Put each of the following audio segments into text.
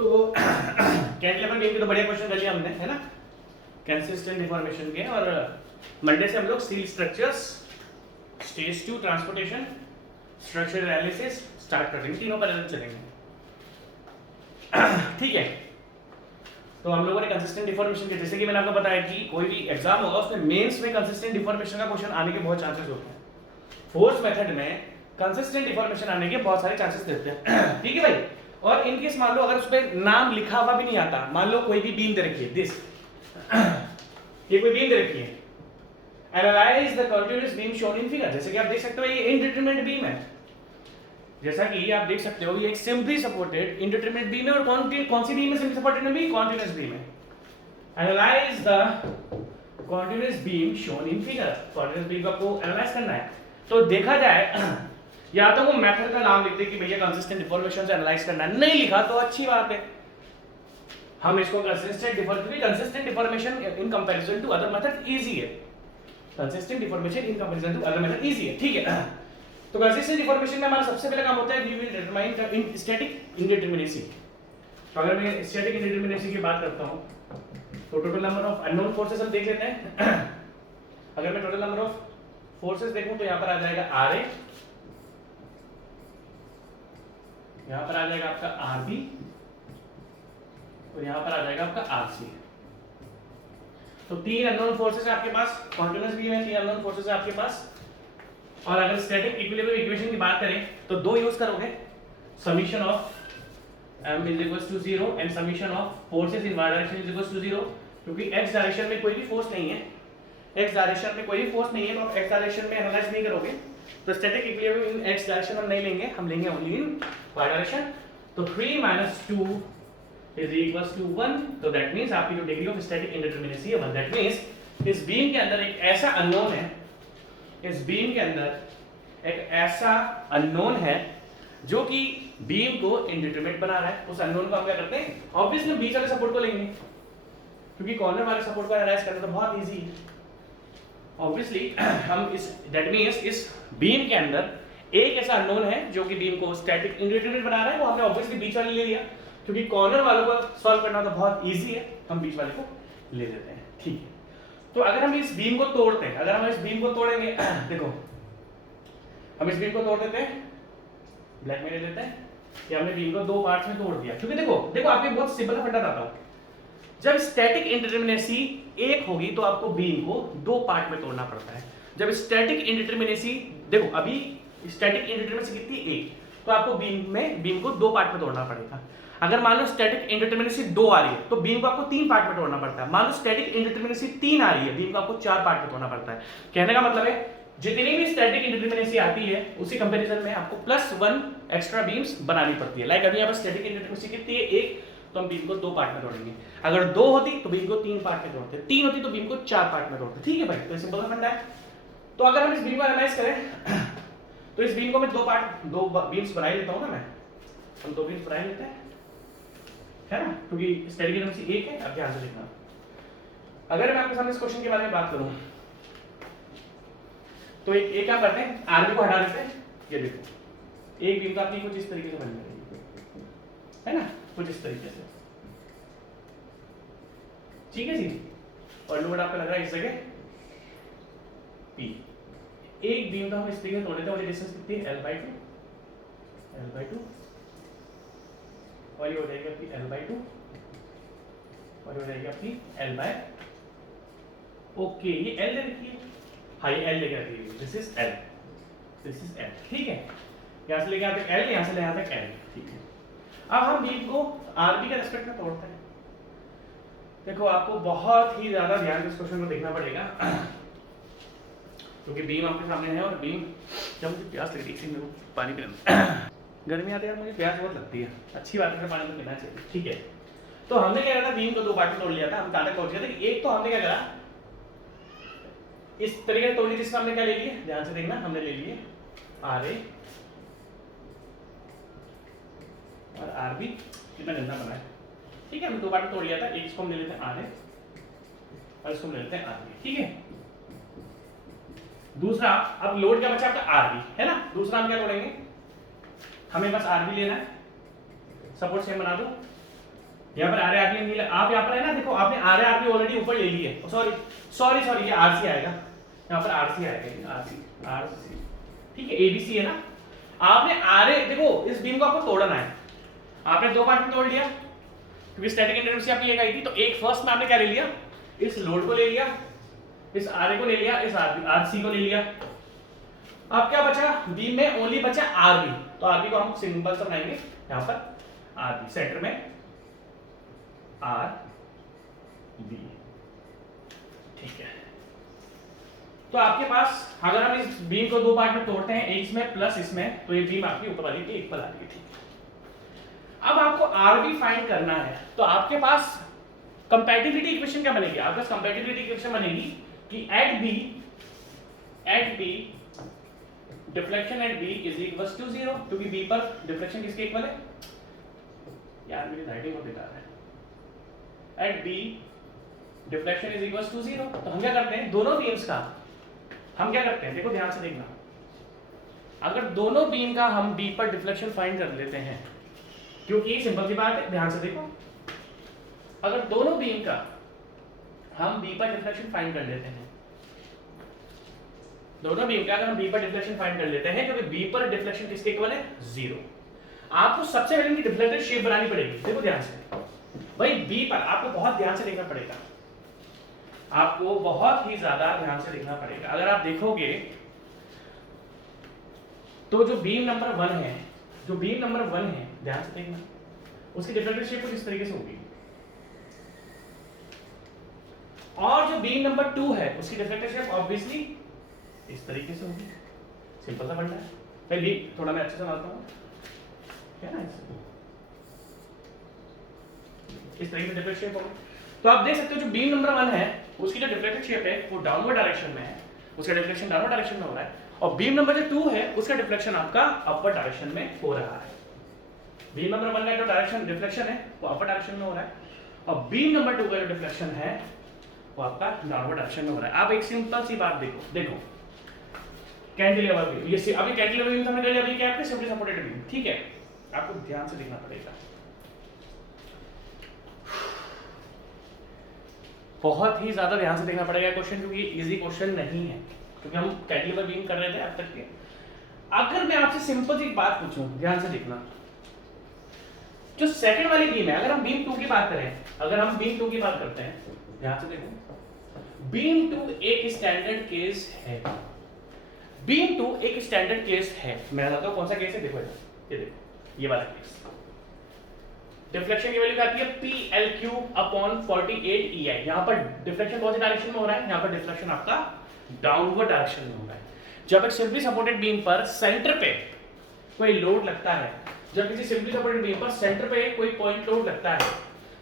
तो cantilever beam के तो बढ़िया क्वेश्चन कर लिया हमने, है ना, कंसिस्टेंट डिफॉर्मेशन के। और मंडे से हम लोग steel structures, stage 2 transportation, structural analysis start कर रहे हैं, तीनों पैरेलल चलेंगे। ठीक है, तो हम लोगों ने कंसिस्टेंट डिफॉर्मेशन के, जैसे कि मैंने आपको बताया कि कोई भी एग्जाम होगा उसमें मेंस में कंसिस्टेंट डिफॉर्मेशन का क्वेश्चन आने के बहुत चांसेस होते हैं। फोर्स मेथड में कंसिस्टेंट डिफॉर्मेशन आने के बहुत सारे चांसेस रहते हैं। ठीक है भाई। और इनकेस मान लो अगर उस पर नाम लिखा हुआ भी नहीं आता, मान लो कोई भी बीम दे रखी है, दिस ये कोई बीम दे रखी है, analyse the continuous beam shown in figure. जैसे कि आप देख सकते हो ये इनडिटरमिनेट बीम है, जैसा कि आप देख सकते हो ये एक सिंपली सपोर्टेड इनडिटरमिनेट बीम है। और कौन सी बीम है सिंपली सपोर्टेड में भी? कॉन्टिन्यूअस बीम है। Analyse the continuous beam shown in figure. Continuous beam को आपको एनालाइज करना है। तो देखा जाए या तो वो मेथड का नाम लिख दे कि भैया कंसिस्टेंट डिफॉर्मेशन से एनालाइज करना है, नहीं लिखा तो अच्छी बात है, हम इसको consistent deformation in comparison to other method easy है। Consistent deformation in comparison to other method easy है। ठीक है, तो कंसिस्टेंट डिफॉर्मेशन में हमारा सबसे पहला काम होता है we will determine the static indeterminacy. तो अगर मैं स्टैटिक इंडिटरमिनेसी की बात करता हूं तो total number of unknown forces हम देख लेते हैं। अगर मैं टोटल नंबर ऑफ फोर्सेस देखूं तो यहां पर आ जाएगा RA, यहां पर आ जाएगा आपका RB और यहां पर आ जाएगा आपका RC। तो तीन अननोन फोर्सेस है आपके पास, कॉन्टिन्यूअस बीम है, तीन अननोन फोर्सेस है आपके पास। और अगर स्टैटिक इक्विलिब्रियम इक्वेशन की बात करें तो दो यूज करोगे, summation of m is equals to 0 and summation of forces in y direction is equals to 0, क्योंकि x डायरेक्शन में कोई भी फोर्स नहीं है, x डायरेक्शन में कोई भी फोर्स नहीं है तो आप x डायरेक्शन में एनालाइज नहीं करोगे। तो स्टैटिक इक्विलिब्रियम इन x डायरेक्शन हम नहीं लेंगे, हम लेंगे ओनली इन y डायरेक्शन। तो 3 - 2 is equals to 1, तो दैट मींस आपकी जो डिग्री ऑफ स्टैटिक इंडिटरमिनेसी है 1। दैट मींस इस बीम के अंदर एक ऐसा अननोन है, इस बीम के अंदर एक ऐसा अननोन है जो कि बीम को इंडिटरमिनेट बना रहा है। उस अननोन को हम क्या करते हैं, ऑब्वियसली बीच वाले सपोर्ट को लेंगे, क्योंकि कॉर्नर वाले सपोर्ट को एनालाइज करना तो बहुत इजी है। ऑब्वियसली हम इस दैट मींस इस बीम के अंदर एक ऐसा अननोन है जो कि बीम को स्टैटिक इंडिटरमिनेट बना रहा है, वो हमने ऑब्वियसली बीच वाले ले लिया, क्योंकि कॉर्नर वालों को सॉल्व करना तो बहुत इजी है, हम बीच वाले को ले लेते हैं। ठीक है, तो अगर हम इस बीम को तोड़ते हैं, अगर हम इस बीम को तोड़ेंगे देखो हम इस बीम को तोड़ देते हैं, ब्लैक में ले लेते हैं कि हमने बीम को दो पार्ट्स में तोड़ दिया। क्योंकि देखो आपको बहुत सिंपल फंडा बताता हूं, जब स्टैटिक इंडिटरमिनेसी एक होगी तो आपको बीम को दो पार्ट में तोड़ना पड़ता है। जब स्टैटिक इंडिटरमिनेसी, देखो अभी स्टैटिक इंडिटरमिनेसी कितनी एक, तो आपको बीम को दो पार्ट में तोड़ना पड़ेगा। अगर मान लो स्टैटिक इंडिटरमिनेसी 2 आ रही है तो बीम को आपको 3 पार्ट में तोड़ना पड़ता है। मान लो स्टैटिक इंडिटरमिनेसी 3 आ रही है, बीम को आपको 4 पार्ट में तोड़ना पड़ता है। कहने का मतलब है जितनी भी स्टैटिक इंडिटरमिनेसी आती है उसी कंपैरिजन में आपको +1 एक्स्ट्रा बीम्स बनानी पड़ती है। लाइक अभी यहाँ पर स्टैटिक इंडिटरमिनेसी कितनी है, 1, तो हम बीम को 2 पार्ट में तोड़ेंगे। अगर 2 होती तो बीम को 3 पार्ट में तोड़ते, 3 होती तो बीम को 4 पार्ट में तोड़ते। ठीक है भाई, तो सिंपल फंडा है। तो अगर हम इस बीम को एनालाइज करें तो इस बीम को मैं दो बीम्स बना लेता हूं ना, मैं हम 2 बीम्स बना लेते हैं, है ना, क्योंकि स्टैटिक इंडिटरमिनेसी 1 है। अब ध्यान से देखना, अगर मैं आपके सामने इस क्वेश्चन के बारे में बात करूं तो एक क्या करते हैं, आरबी को हटा देते हैं। ये देखो एक बीम का अपनी कुछ इस तरीके से बन जाएगी, है ना, कुछ इस तरीके से, ठीक है जी। और लोड आपका लग रहा है इस जगह P। एक बीम तो हम इस तरीके से तोड़ देते हैं, और डिस्टेंस कितनी है L/2, और ये हो जाएगी आपकी L/2, और ये हो जाएगी आपकी L/, ओके ये L ले रखी है, हाँ ये L लेके रखी है, दिस इज L, ठीक है। यहाँ से लेके यहाँ तक L, यहाँ से ले यहाँ तक L, ठीक है। अब हम बीम को RB के रेस्पेक्ट में तोड़ते हैं। देखो आपको बहुत ही ज्यादा ध्यान से इस क्वेश्चन को देखना पड़ेगा, क्योंकि बीम आपके सामने है और बीम, जब मुझे प्यास लग रही थी मेरे को पानी पीना, गर्मी आती है मुझे प्यास बहुत लगती है, अच्छी बात है पानी तो पीना चाहिए। ठीक है, तो हमने क्या करा था, बीम को 2 पार्ट में तोड़ लिया था। हम कहाँ तक पहुंच गए थे, एक तो हमने क्या करा इस तरीके से तोड़ ली, जिसमें हमने क्या ले लिए, ध्यान से देखना, हमने ले लिए RA और RB, कितना गंदा बना है। ठीक है, हमने 2 पार्ट में तोड़ लिया था, एक इसको हम ले लेते हैं RA और इसको हम ले लेते हैं RB, ठीक है। दूसरा, अब लोड क्या बचा आपका RB, है ना। दूसरा हम क्या तोड़ेंगे, हमें बस RB लेना है, सपोर्ट सेम बना दो, यहाँ पर आर ए आर बी, आप यहाँ पर है ना, देखो आपने R A R B already ऊपर ले ली है, सॉरी सॉरी सॉरी, ये आर सी आएगा, यहाँ पर आर सी आएगा, आर सी, ठीक है, ए बी सी है ना। आपने आर ए, देखो इस बीम को आपको तोड़ना है, आपने दो पार्ट में तोड़ लिया क्योंकि स्टैटिक इंटेंसिटी आपकी एक आई थी, तो एक फर्स्ट में आपने क्या ले लिया, इस लोड को ले लिया, इस आर ए को ले लिया, इस आर सी को ले लिया। अब क्या बचा बीम में, ओनली बचा आर बी, तो आर बी को हम सिंबल से बनाएंगे यहाँ पर आर बी, सेंटर में आर बी, ठीक है। तो आपके पास अगर हम इस बीम को दो पार्ट में तोड़ते हैं, एक इसमें प्लस इसमें, तो ये बीम आपकी ऊपर वाली की एक पर आ रही है, ठीक है। अब आपको आर बी फाइंड करना है, तो आपके पास कंपैटिबिलिटी इक्वेशन क्या बनेगी, आपके पास कंपैटिबिलिटी इक्वेशन बनेगी कि at B deflection at B is equals to 0, क्योंकि बी पर डिफ्लेक्शन किसके इक्वल है, यार मेरी राइटिंग बहुत बेकार है, at B deflection is equals to 0। तो हम क्या करते हैं, दोनों बीम्स का हम क्या करते हैं, देखो ध्यान से देखना, अगर दोनों बीम का हम बी पर डिफ्लेक्शन फाइंड कर लेते हैं, क्योंकि सिंपल सी बात है, ध्यान से देखो, अगर दोनों बीम का हम बी पर डिफ्लेक्शन फाइंड कर लेते हैं, दोनों बीम का अगर हम बी पर डिफ्लेक्शन फाइंड कर लेते हैं, क्योंकि बी पर डिफ्लेक्शन किसके इक्वल है, 0, आपको सबसे पहले इनकी डिफ्लेक्टेड शेप बनानी पड़ेगी। देखो ध्यान से भाई, बी पर आपको बहुत ध्यान से देखना पड़ेगा, आपको बहुत ही ज्यादा ध्यान से देखना पड़ेगा। अगर आप देखोगे तो जो बीम नंबर 1 है, जो बीम नंबर 1 है, ध्यान से देखना, उसकी डिफ्लेक्टेड शेप कुछ इस तरीके से होगी, और जो बीम नंबर 2 है उसकी डिफ्लेक्टेड शेप ऑब्वियसली इस तरीके से होगी, सिंपल सा बनना है। भाई बी थोड़ा मैं अच्छे से मानता हूँ, है ना, इस तरीके से डिफ्लेक्टेड शेप होगी। तो आप देख सकते हो जो बीम नंबर 1 है उसकी जो डिफ्लेक्टेड शेप है वो डाउनवर्ड डायरेक्शन में है, उसका डिफ्लेक्शन डाउनवर्ड डायरेक्शन में हो रहा है, और बीम नंबर जो 2 है उसका डिफ्लेक्शन आपका अपवर्ड डायरेक्शन में हो रहा है। बीम नंबर 1 का जो डायरेक्शन डिफ्लेक्शन है वो अपवर्ड डायरेक्शन में हो रहा है, और बीम नंबर 2 का जो डिफ्लेक्शन है वो आपका डाउनवर्ड डायरेक्शन में हो रहा है। आप एक सिंपल सी बात देखो कैंटिलीवर बीम, ये अभी कैंटिलीवर बीम हमने कर लिया, अभी क्या आपके सिंपली सपोर्टेड बीम, ठीक है, आपको ध्यान से देखना पड़ेगा, बहुत ही ज्यादा ध्यान से देखना पड़ेगा क्वेश्चन, क्योंकि इजी क्वेश्चन नहीं है, क्योंकि हम कैंटिलीवर बीम कर रहे थे अब तक के। अगर मैं आपसे सिंपल सी बात पूछूं, ध्यान से देखना, जो सेकंड वाली बीम है, अगर हम बीम 2 की बात करें, अगर हम बीम 2 की बात करते हैं, ध्यान से देखो, बीम 2 एक स्टैंडर्ड केस है, बीम 2 एक स्टैंडर्ड केस है। मैं बताता हूं कौन सा केस है, देखो ये देखो, ये वाला केस, डिफ्लेक्शन की वैल्यू क्या आती है, PL3/48 EI, यहां पर डिफ्लेक्शन कौन सी डायरेक्शन में हो रहा है, यहां पर डिफ्लेक्शन आपका डाउनवर्ड डायरेक्शन में हो रहा है। जब एक सिंपली सपोर्टेड बीम पर सेंटर पे कोई लोड लगता है, जब किसी सिंपली सपोर्टेड बीम पर सेंटर पे कोई पॉइंट लोड लगता है,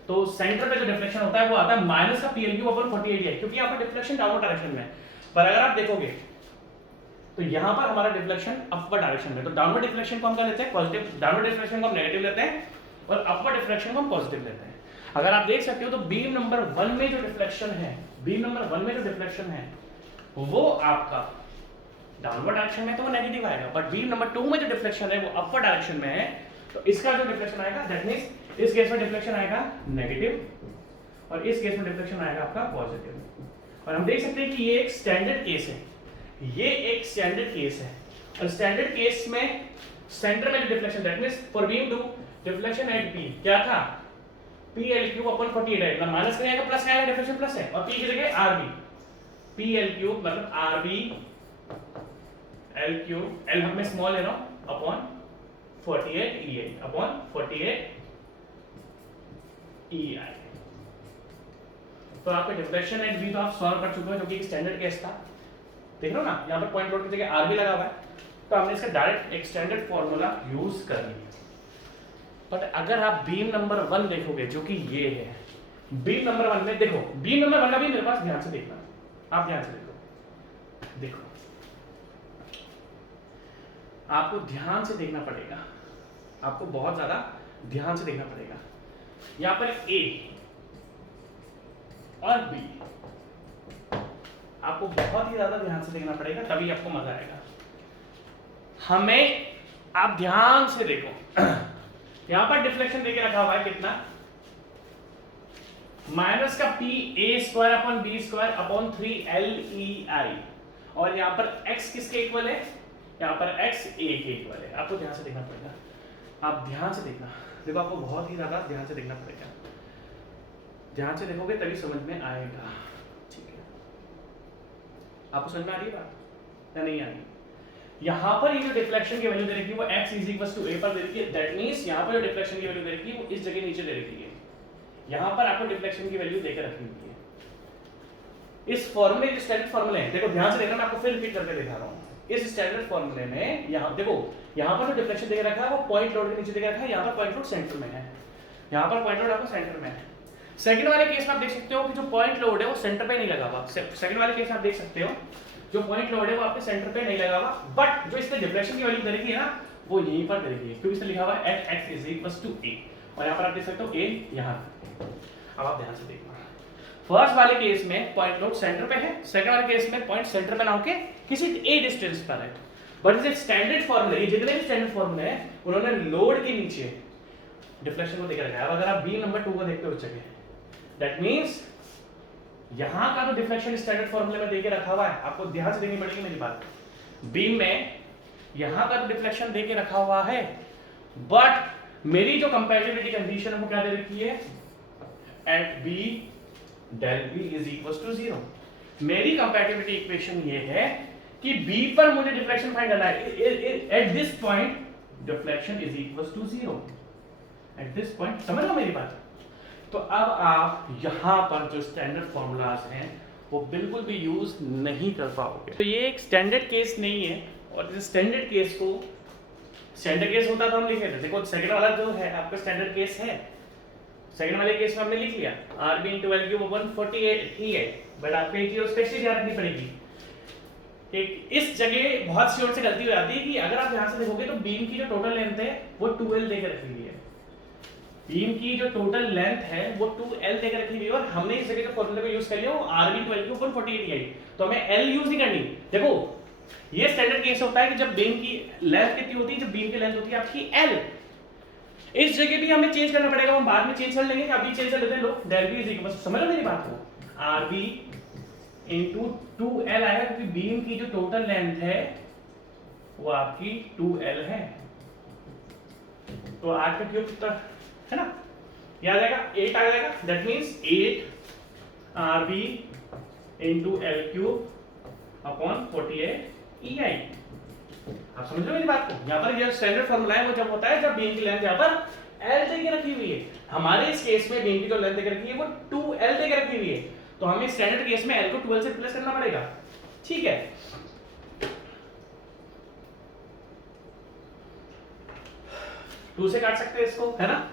तो सेंटर पे जो डिफ्लेक्शन होता है वो आता है माइनस का PL3/48 EI, क्योंकि यहाँ पर डिफ्लेक्शन डाउनवर्ड डायरेक्शन में है। पर अगर आप देखोगे तो यहाँ पर हमारा डिफ्लेक्शन अपवर्ड डायरेक्शन में, तो डाउनवर्ड डिफ्लेक्शन को हम क्या लेते हैं, पॉजिटिव, डाउनवर्ड डिफ्लेक्शन को हम नेगेटिव लेते हैं, और अपवर्ड डिफ्लेक्शन को हम पॉजिटिव लेते हैं। अगर आप देख सकते हो तो बीम नंबर 1 में जो डिफ्लेक्शन है, बीम नंबर 1 में जो डिफ्लेक्शन है वो आपका डाउनवर्ड डायरेक्शन में, तो वो नेगेटिव आएगा, बट बीम नंबर 2 में जो डिफ्लेक्शन है वो अपवर्ड डायरेक्शन में है, तो इसका जो डिफ्लेक्शन आएगा, दैट मींस इस केस में डिफ्लेक्शन आएगा नेगेटिव, और इस केस में डिफ्लेक्शन आएगा आपका पॉजिटिव। और हम देख सकते हैं कि ये एक स्टैंडर्ड केस है, ये एक स्टैंडर्ड केस है, और स्टैंडर्ड केस में सेंटर में जो deflection, that means for beam 2 deflection at P क्या था, PL3/48 है, मतलब माइनस का आएगा, प्लस का आएगा, डिफ्लेक्शन प्लस है, और P की जगह RB, PL3 मतलब RB L3, L हम में स्मॉल है ना, अपॉन 48 EI, अपॉन 48 EI। तो आपका डिफ्लेक्शन एट B तो आप सॉल्व कर चुके हो, जो कि स्टैंडर्ड केस था, देख रहे हो ना, यहाँ पर पॉइंट लोड की जगह RB लगा हुआ है, तो हमने इसका डायरेक्ट एक स्टैंडर्ड फॉर्मूला यूज कर लिया। बट अगर आप बीम नंबर 1 देखोगे, जो कि ये है, बीम नंबर 1 में देखो, बीम नंबर 1 का भी मेरे पास ध्यान से देखना, आप ध्यान से देखो, आपको ध्यान से देखना पड़ेगा, आपको बहुत ज्यादा ध्यान से देखना पड़ेगा। यहां पर A और B आपको बहुत ही ज्यादा ध्यान से देखना पड़ेगा, तभी आपको मजा आएगा। हमें आप ध्यान से देखो, यहां पर डिफ्लेक्शन देके रखा हुआ है कितना, माइनस का P a square upon b square upon 3 LEI, और यहाँ पर x किसके इक्वल है, यहाँ पर x a के इक्वल है। आपको ध्यान से देखना पड़ेगा, आप ध्यान से देखना, देखो आपको बहुत ही ज्यादा ध्यान से देखना पड़ेगा, ध्यान से देखोगे तभी समझ में आएगा। ठीक है, आपको समझ में आ रही है बात या नहीं आ रही? यहाँ पर ये जो डिफ्लेक्शन की वैल्यू दे रखी है वो x is equal to a पर दे रखी है, दैट मींस यहाँ पर जो डिफ्लेक्शन की वैल्यू दे रखी है वो इस जगह नीचे दे रखी है, यहाँ पर आपको डिफ्लेक्शन की वैल्यू देकर रखी हुई है। इस फॉर्मूले जो स्टैंडर्ड फॉर्मूले हैं, देखो ध्यान से देखना, मैं आपको फिर रिपीट करके दिखा रहा हूँ। इस स्टैंडर्ड फॉर्मूले में यहाँ देखो, यहाँ पर जो डिफ्लेक्शन देकर रखा है वो पॉइंट लोड के नीचे देकर रखा है, यहाँ पर पॉइंट लोड सेंटर में है, यहाँ पर पॉइंट लोड आपको सेंटर में है। सेकंड वाले केस में आप देख सकते हो कि जो पॉइंट लोड है वो सेंटर पे नहीं लगा हुआ। सेकंड वाले केस में आप देख सकते हो जो पॉइंट लोड है वो आपके सेंटर पे नहीं लगा हुआ, बट जो इसने डिफ्लेक्शन की वैल्यू दे रखी है ना वो यहीं पर दे रखी है, क्योंकि इसने लिखा हुआ है x is equal to a, और यहाँ पर आप देख सकते हो a यहाँ। अब आप ध्यान से देखना, फर्स्ट वाले केस में पॉइंट लोड सेंटर पे है, सेकंड वाले केस में पॉइंट सेंटर पे ना होके किसी a डिस्टेंस पर है। बट इस स्टैंडर्ड फॉर्मूले, जितने भी स्टैंडर्ड फॉर्मूले हैं उन्होंने लोड के नीचे डिफ्लेक्शन को देकर रखा है। अब अगर आप बी नंबर 2 को देखते हो उस जगह, दैट मींस यहाँ का जो डिफ्लेक्शन स्टैंडर्ड फॉर्मूले में देके रखा हुआ है, आपको ध्यान से देखनी पड़ेगी मेरी बात। बीम में यहाँ का जो डिफ्लेक्शन देके रखा हुआ है, बट मेरी जो कंपैटिबिलिटी कंडीशन है वो क्या दे रखी है, at B del B is equal to 0। मेरी कंपैटिबिलिटी इक्वेशन ये है कि बी पर मुझे डिफ्लेक्शन फाइंड करना है, at this point deflection is equal to 0, at this point. समझ लो मेरी बात? तो अब आप यहाँ पर जो स्टैंडर्ड फॉर्मूलाज हैं वो बिल्कुल भी यूज नहीं कर पाओगे। तो ये एक स्टैंडर्ड केस नहीं है, और इस स्टैंडर्ड केस को, स्टैंडर्ड केस होता तो हम लिखे थे। देखो सेकंड वाला जो है आपका स्टैंडर्ड केस है, सेकंड वाले केस में हमने लिख लिया RB × L3/148 EI, बट आपको एक चीज स्पेशली ध्यान रखनी पड़ेगी, एक इस जगह बहुत सी ओर से गलती हो जाती है कि अगर आप ध्यान से देखोगे तो बीम की जो टोटल लेंथ है वो 2L देकर रखी हुई है, बीम की जो टोटल लेंथ है वो 2L देकर रखी हुई है, और हमने इस जगह जो फॉर्मूले को यूज कर लिया वो RB × L3/148 EI, तो हमें L यूज नहीं करनी। देखो ये स्टैंडर्ड केस होता है कि जब बीम की लेंथ कितनी होती है, जब बीम की लेंथ होती है आपकी L, इस जगह भी हमें चेंज करना पड़ेगा, हम बाद में चेंज कर लेंगे, अभी चेंज कर लेते हैं। लो डेल बी इज इक्वल, समझ लो मेरी बात को, RB × 2L आया, क्योंकि बीम की जो टोटल लेंथ है वो आपकी 2L है, तो R का क्यूब है ना, ये आ जाएगा 8 आ जाएगा, that means 8 RB × L3/48 EI। आप समझ रहे हो मेरी बात को? यहाँ पर ये स्टैंडर्ड फॉर्मूला है वो जब होता है जब बीम की लेंथ यहाँ पर L देके रखी हुई है। हमारे इस केस में बीम की जो लेंथ देके रखी है वो 2L देके रखी हुई है, तो हमें स्टैंडर्ड केस में L को 2L से रिप्लेस करना पड़ेगा। ठीक है, टू से काट सकते हैं इसको, है ना,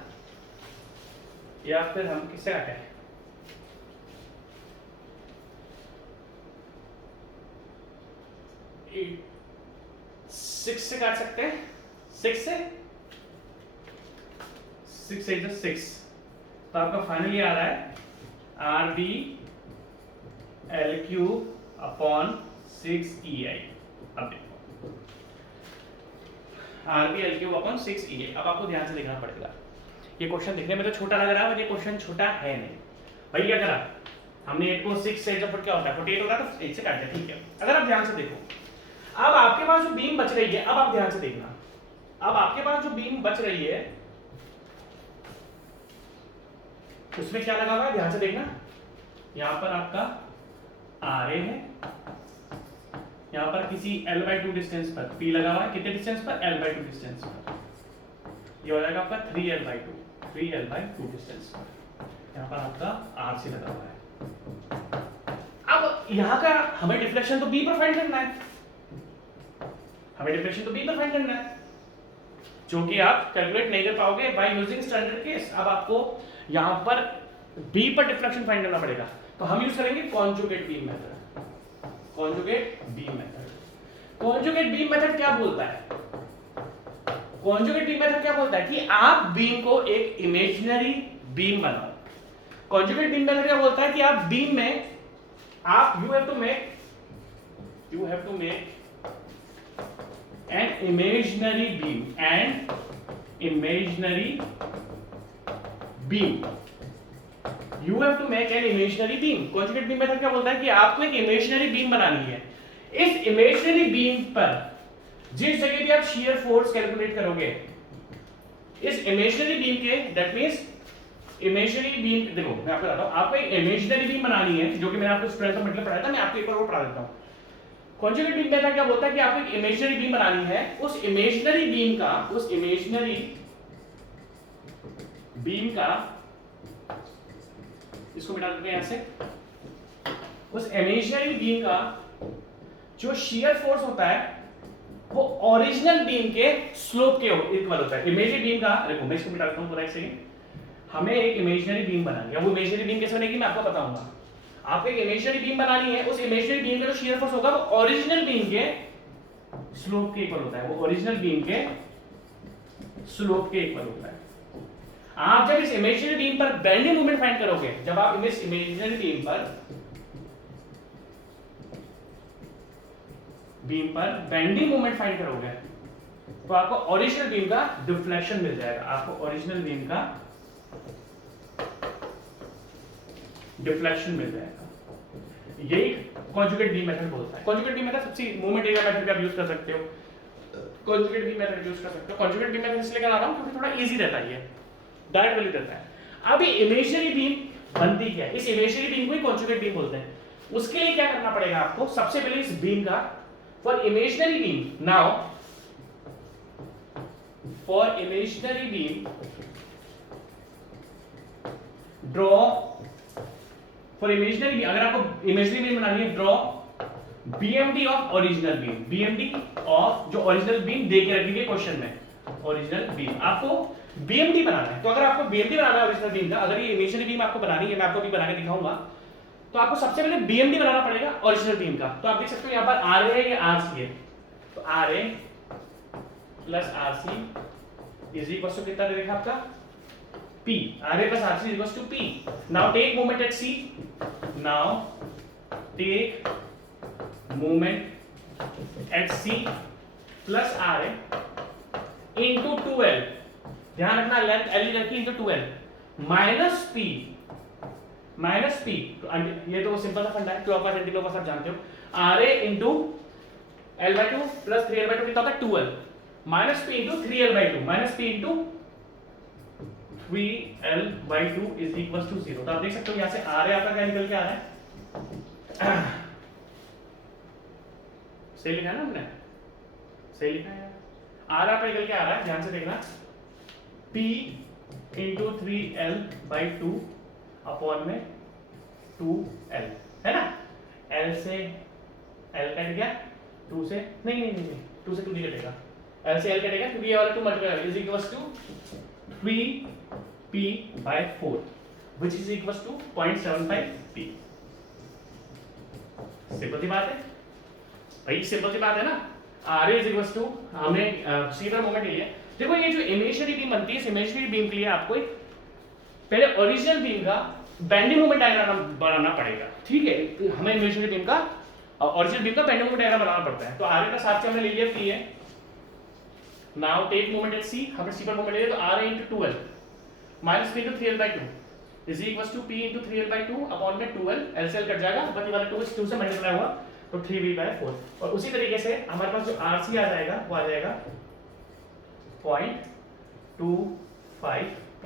या फिर हम किससे काटें? सिक्स से काट सकते हैं, 6 से 6, तो आपका फाइनली आ रहा है RB L3/6 EI। अब देखो RB L3/6 EI। अब आपको ध्यान से देखना पड़ेगा, ये क्वेश्चन दिखने में तो छोटा लग रहा है, ये क्वेश्चन छोटा है नहीं। भाई क्या करा हमने 8 को 6 से, जब क्या होता है 48 होता है तो 8 से काट दिया। ठीक है, अगर आप ध्यान से देखो, अब आपके पास जो बीम बच रही है, अब आप ध्यान से देखना, अब आपके पास जो बीम बच रही है उसमें क्या लगा हुआ है, ध्यान से देखना, यहां पर आपका RA है, यहां पर किसी L/2 डिस्टेंस पर P लगा हुआ है, कितने डिस्टेंस पर, L/2 डिस्टेंस पर, ये हो जाएगा आपका 3L/2 डिस्टेंस पर, यहां पर आपका RC लगा हुआ है। अब यहां का हमें डिफ्लेक्शन तो B पर फाइंड करना है, हमें डिफ्लेक्शन तो B पर फाइंड करना है, जो कि आप कैलकुलेट नहीं कर पाओगे बाय यूजिंग स्टैंडर्ड केस। अब आपको यहां पर B पर डिफ्लेक्शन फाइंड करना पड़ेगा, तो हम यूज करेंगे conjugate beam method. Conjugate beam method, conjugate beam method क्या बोलता है, कॉन्जुगेट बीम मेथड क्या बोलता है कि आप बीम को एक इमेजिनरी बीम बनाओ। कॉन्जुगेट बीम मेथड क्या बोलता है कि आप बीम में आप you have to make an imaginary beam you have to make an imaginary beam. Conjugate beam method क्या बोलता है कि आपको एक इमेजिनरी बीम बनानी है। इस इमेजिनरी बीम पर जिस जगह भी आप शियर फोर्स कैलकुलेट करोगे, इस इमेजिनरी बीम के, दैट मींस इमेजिनरी बीम, देखो मैं आपको बताता हूं, आपको एक इमेजिनरी बीम बनानी है, जो कि मैंने आपको स्ट्रेंथ ऑफ मेटेरियल पढ़ाया था, मैं आपको एक बार और पढ़ा देता हूं। कॉन्जुगेट बीम मेथड क्या बोलता है कि आपको एक इमेजिनरी बीम बनानी है, उस इमेजिनरी बीम का, उस इमेजिनरी बीम का, इसको मिटा देते हैं यहां से, उस इमेजिनरी बीम का जो शियर फोर्स होता है वो ओरिजिनल बीम के स्लोप के इक्वल होता है। इमेजिनरी बीम का, देखो मैं इसको मिटा देता हूं पूरा एक सेकंड। हमें एक इमेजिनरी बीम बनानी है, वो इमेजिनरी बीम कैसे बनेगी मैं आपको बताऊंगा। आपको एक इमेजिनरी बीम बनानी है, उस इमेजिनरी बीम का जो शियर फोर्स होगा वो ओरिजिनल बीम के स्लोप के इक्वल होता है, वो ओरिजिनल बीम के स्लोप के इक्वल होता है। आप जब इस इमेजिनरी बीम पर बेंडिंग मोमेंट फाइंड करोगे, जब आप इस इमेजिनरी बीम पर बेंडिंग मोमेंट फाइंड करोगे तो आपको ओरिजिनल बीम का डिफ्लेक्शन मिल जाएगा, आपको ओरिजिनल बीम का डिफ्लेक्शन मिल जाएगा। यही कॉन्जुगेट बीम मेथड बोलता है। कॉन्जुगेट बीम मेथड सबसे मोमेंट एरिया मेथड का यूज कर सकते हो, कॉन्जुगेट बीम मेथड यूज कर सकते हो। कॉन्जुगेट बीम मेथड इसलिए करा रहा हूं क्योंकि थोड़ा इजी रहता है, ये डायरेक्ट वाली रहता है। अब ये इमेजिनरी बीम बनती क्या है, इस इमेजिनरी बीम को ही कॉन्जुगेट बीम बोलते हैं। उसके लिए क्या करना पड़ेगा आपको, सबसे पहले इस बीम का, for imaginary beam, now for imaginary beam draw, for imaginary, अगर आपको इमेजिनरी बीम बनानी है, draw BMD of original beam, BMD of जो ओरिजिनल बीम दे के रखेंगे क्वेश्चन में, ओरिजिनल बीम आपको बीएमडी बनाना है। तो अगर आपको बीएमडी बनाना है ओरिजिनल बीम का, अगर ये इमेजिनरी बीम आपको बनानी है, मैं आपको भी बना के दिखाऊंगा, तो आपको सबसे पहले बीएमडी बनाना पड़ेगा ओरिजिनल बीम का। तो आप देख सकते हो यहाँ पर आर है, ये आरसी है, तो R A plus RC is equal to कितना दे देखा आपका P, RA plus RC is equals to P. Now take moment at C. Now take moment at C plus RA into 2L. ध्यान रखना लेंथ L रखी into 2L minus P, minus P, ये तो simple सा फंडा है, clockwise anti clockwise आप जानते हो। RA into L/2 plus 3L/2 कितना होता है 2L minus P into 3L/2 minus P into 3L/2 is equals to 0। तो आप देख सकते हो यहाँ से RA आपका क्या निकल के आ रहा है, सही लिखा है ना हमने, सही लिखा है, RA आपका निकल के आ रहा है, ध्यान से देखना, P into 3L/2 अपॉन में 2L है ना, L से L कट गया, 2 से नहीं 2 से 2 नहीं कटेगा, L से L कटेगा क्योंकि ये वाला 2 multiply is equals to 3P/4 which is equals to 0.75 P। Simple सी बात है भाई, सिंपल सी बात है ना। RA is equals to, हमें सीधा मोमेंट ये है। देखो ये जो इमेजिनरी बीम बनती है, इस इमेजिनरी बीम के लिए आपको पहले ओरिजिनल बीम का बेंडिंग मोमेंट डायग्राम बनाना पड़ेगा, ठीक है। हमें इमेजिनरी बीम का ओरिजिनल बीम का बेंडिंग मोमेंट डायग्राम बनाना पड़ता है। तो RA का साथ से हमने ले लिया P है। Now take moment at C, हमने C पर मोमेंट ले लिया, तो RA into 2L minus P into 3L/2 is equals to P into 3L/2 upon में 2L, L से L कट जाएगा, बाकी वाला 2 से मल्टीप्लाई हुआ तो 3V/4। और उसी तरीके से हमारे पास जो RC आ जाएगा वो आ जाएगा 0.25 P,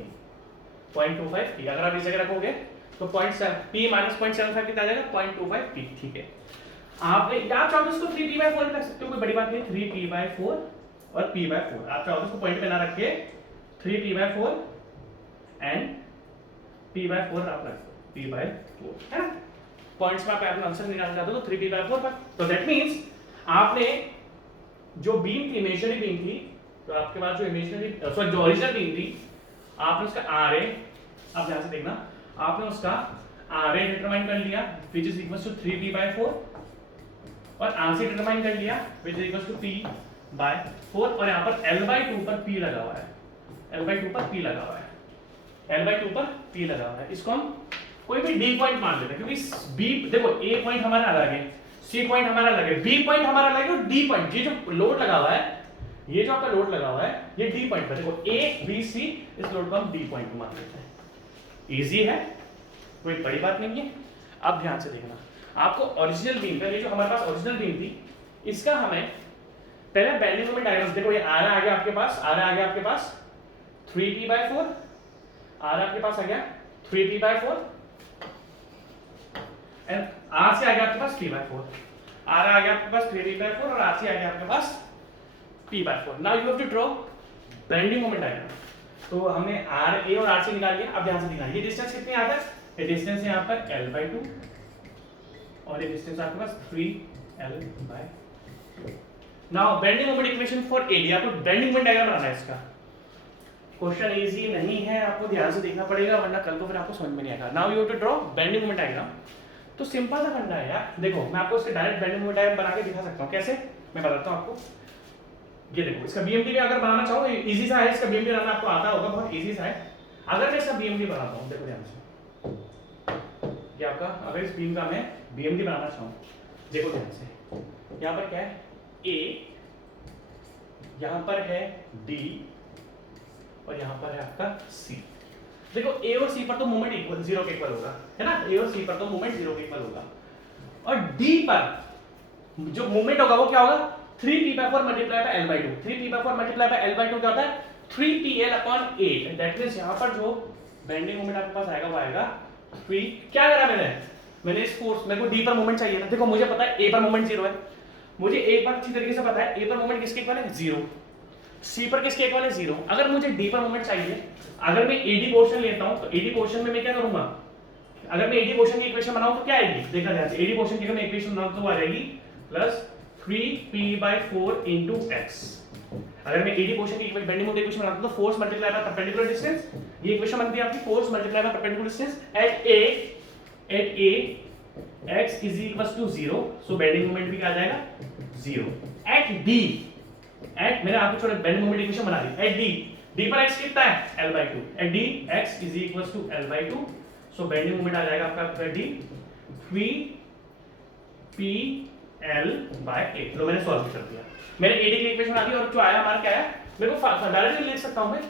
0.25 P। अगर आप इस जगह रखोगे तो P minus 0.75 कितना आ जाएगा 0.25 P, ठीक है। आपने आप चाहो तो इसको 3P/4 रख सकते हो, कोई बड़ी बात नहीं, 3P/4 और P/4 आप चाहो तो इसको पॉइंट पे ना रख के 3P/4 एंड P/4 आप रख दो, P/4 है ना। पॉइंट्स में आप अपना आंसर निकालना चाहते हो तो 3P/4 पर। तो दैट मींस आपने जो बीम थी, इमेजिनरी बीम थी, तो आपके पास जो इमेजिनरी सॉरी जो ओरिजिनल बीम थी, आपने उसका RA, आप ध्यान से देखना, आपने उसका RA डिटरमाइन कर लिया which is equals to 3P/4 और RC डिटरमाइन कर लिया which is equals to P/4 और यहाँ पर L/2 पर P लगा हुआ है, L/2 पर P लगा हुआ है, L/2 पर P लगा हुआ है। इसको हम कोई भी D पॉइंट मान लेते हैं क्योंकि B, देखो A पॉइंट हमारा अलग है, C पॉइंट हमारा अलग है, B पॉइंट हमारा अलग है और D पॉइंट, ये जो लोड लगा हुआ है, ये जो आपका लोड लगा हुआ है ये D पॉइंट पर, देखो A B C, इस लोड को हम D पॉइंट मान लेते हैं। इजी है, कोई बड़ी बात नहीं है। अब ध्यान से देखना, आपको ओरिजिनल बीम का, ये जो हमारे पास ओरिजिनल बीम थी, इसका हमें पहले बेंडिंग मोमेंट डायग्राम, देखो ये आ रहा आ गया आपके पास, आ रहा आ गया आपके पास 3p/4, आ रहा आपके पास आ गया 3p/4 एंड आर से आ गया आपके पास p/4, आ रहा आ गया आपके पास 3p/4 और आर से आ गया आपके पास p/4। Now you have to draw bending moment diagram. तो हमने आर ए और आर से निकाल लिया। अब ध्यान से निकालिए, ये डिस्टेंस कितनी आता है, ये डिस्टेंस है यहाँ पर l/2 और ये डिस्टेंस आपके पास 3l/2। Now bending moment equation for AD, आपको बेंडिंग मोमेंट डायग्राम बनाना है इसका। क्वेश्चन इजी नहीं है, आपको ध्यान से देखना पड़ेगा वरना कल को फिर आपको समझ में नहीं आएगा। Now you have to draw bending moment diagram. तो सिंपल सा फंडा है यार, देखो मैं आपको इसके डायरेक्ट बेंडिंग मोमेंट डायग्राम बना के दिखा सकता हूँ। कैसे, मैं बताता हूँ आपको। ये देखो, इसका बीएमडी में अगर बनाना चाहो, इजी सा है, इसका बीएमडी बनाना आपको आता होगा, बहुत इजी सा है। अगर मैं इसका बीएमडी बनाता हूँ, देखो ध्यान से, ये आपका, अगर इस बीम का मैं बीएमडी बनाना चाहूँ, देखो ध्यान से, यहाँ पर क्या है ए, यहाँ पर है डी और यहाँ पर है आपका सी। देखो ए और सी पर तो मोमेंट इक्वल, 0 के इक्वल होगा, है ना, ए और सी पर तो मोमेंट 0 के इक्वल होगा। और डी पर जो मोमेंट होगा वो क्या होगा, 3p/4 multiply by l/2। 3p/4 multiply by l/2 क्या होता है, 3pl/8। दैट मींस यहाँ पर जो बेंडिंग मोमेंट आपके पास आएगा वो आएगा 3। क्या करा मैंने इस फोर्स, मेरे को डी पर मोमेंट चाहिए ना, देखो मुझे पता है ए पर मोमेंट 0 है, मुझे एक बार अच्छी तरीके से पता है ए पर मोमेंट किसके इक्वल है, 0, सी पर किसके इक्वल है, 0। अगर मुझे डी पर मोमेंट चाहिए, अगर मैं एडी पोर्शन लेता हूं तो एडी पोर्शन में मैं क्या करूंगा, अगर मैं एडी पोर्शन की इक्वेशन बनाऊं तो क्या आएगी, देखा ध्यान से, एडी पोर्शन की अगर मैं इक्वेशन बनाऊं तो वो आ जाएगी प्लस 3p/4 * x। अगर मैं एडी पोर्शन की बेंडिंग मोमेंट इक्वेशन बनाता हूं तो force multiply by perpendicular distance, ये इक्वेशन बनती है आपकी force multiply by perpendicular distance at A x = 0, so bending moment भी क्या आ जाएगा 0। एट डी, एट मैंने आपको छोड़ा बेंडिंग मोमेंट इक्वेशन बना दी, एट डी पर x कितना है, l/2, at D x = l/2, so bending moment आ जाएगा आपका डी 3pl/8। तो मैंने सॉल्व कर दिया, मैंने एडी की इक्वेशन बना दी और जो आया हमारा क्या है, मेरे को डायरेक्टली लिख सकता हूं मैं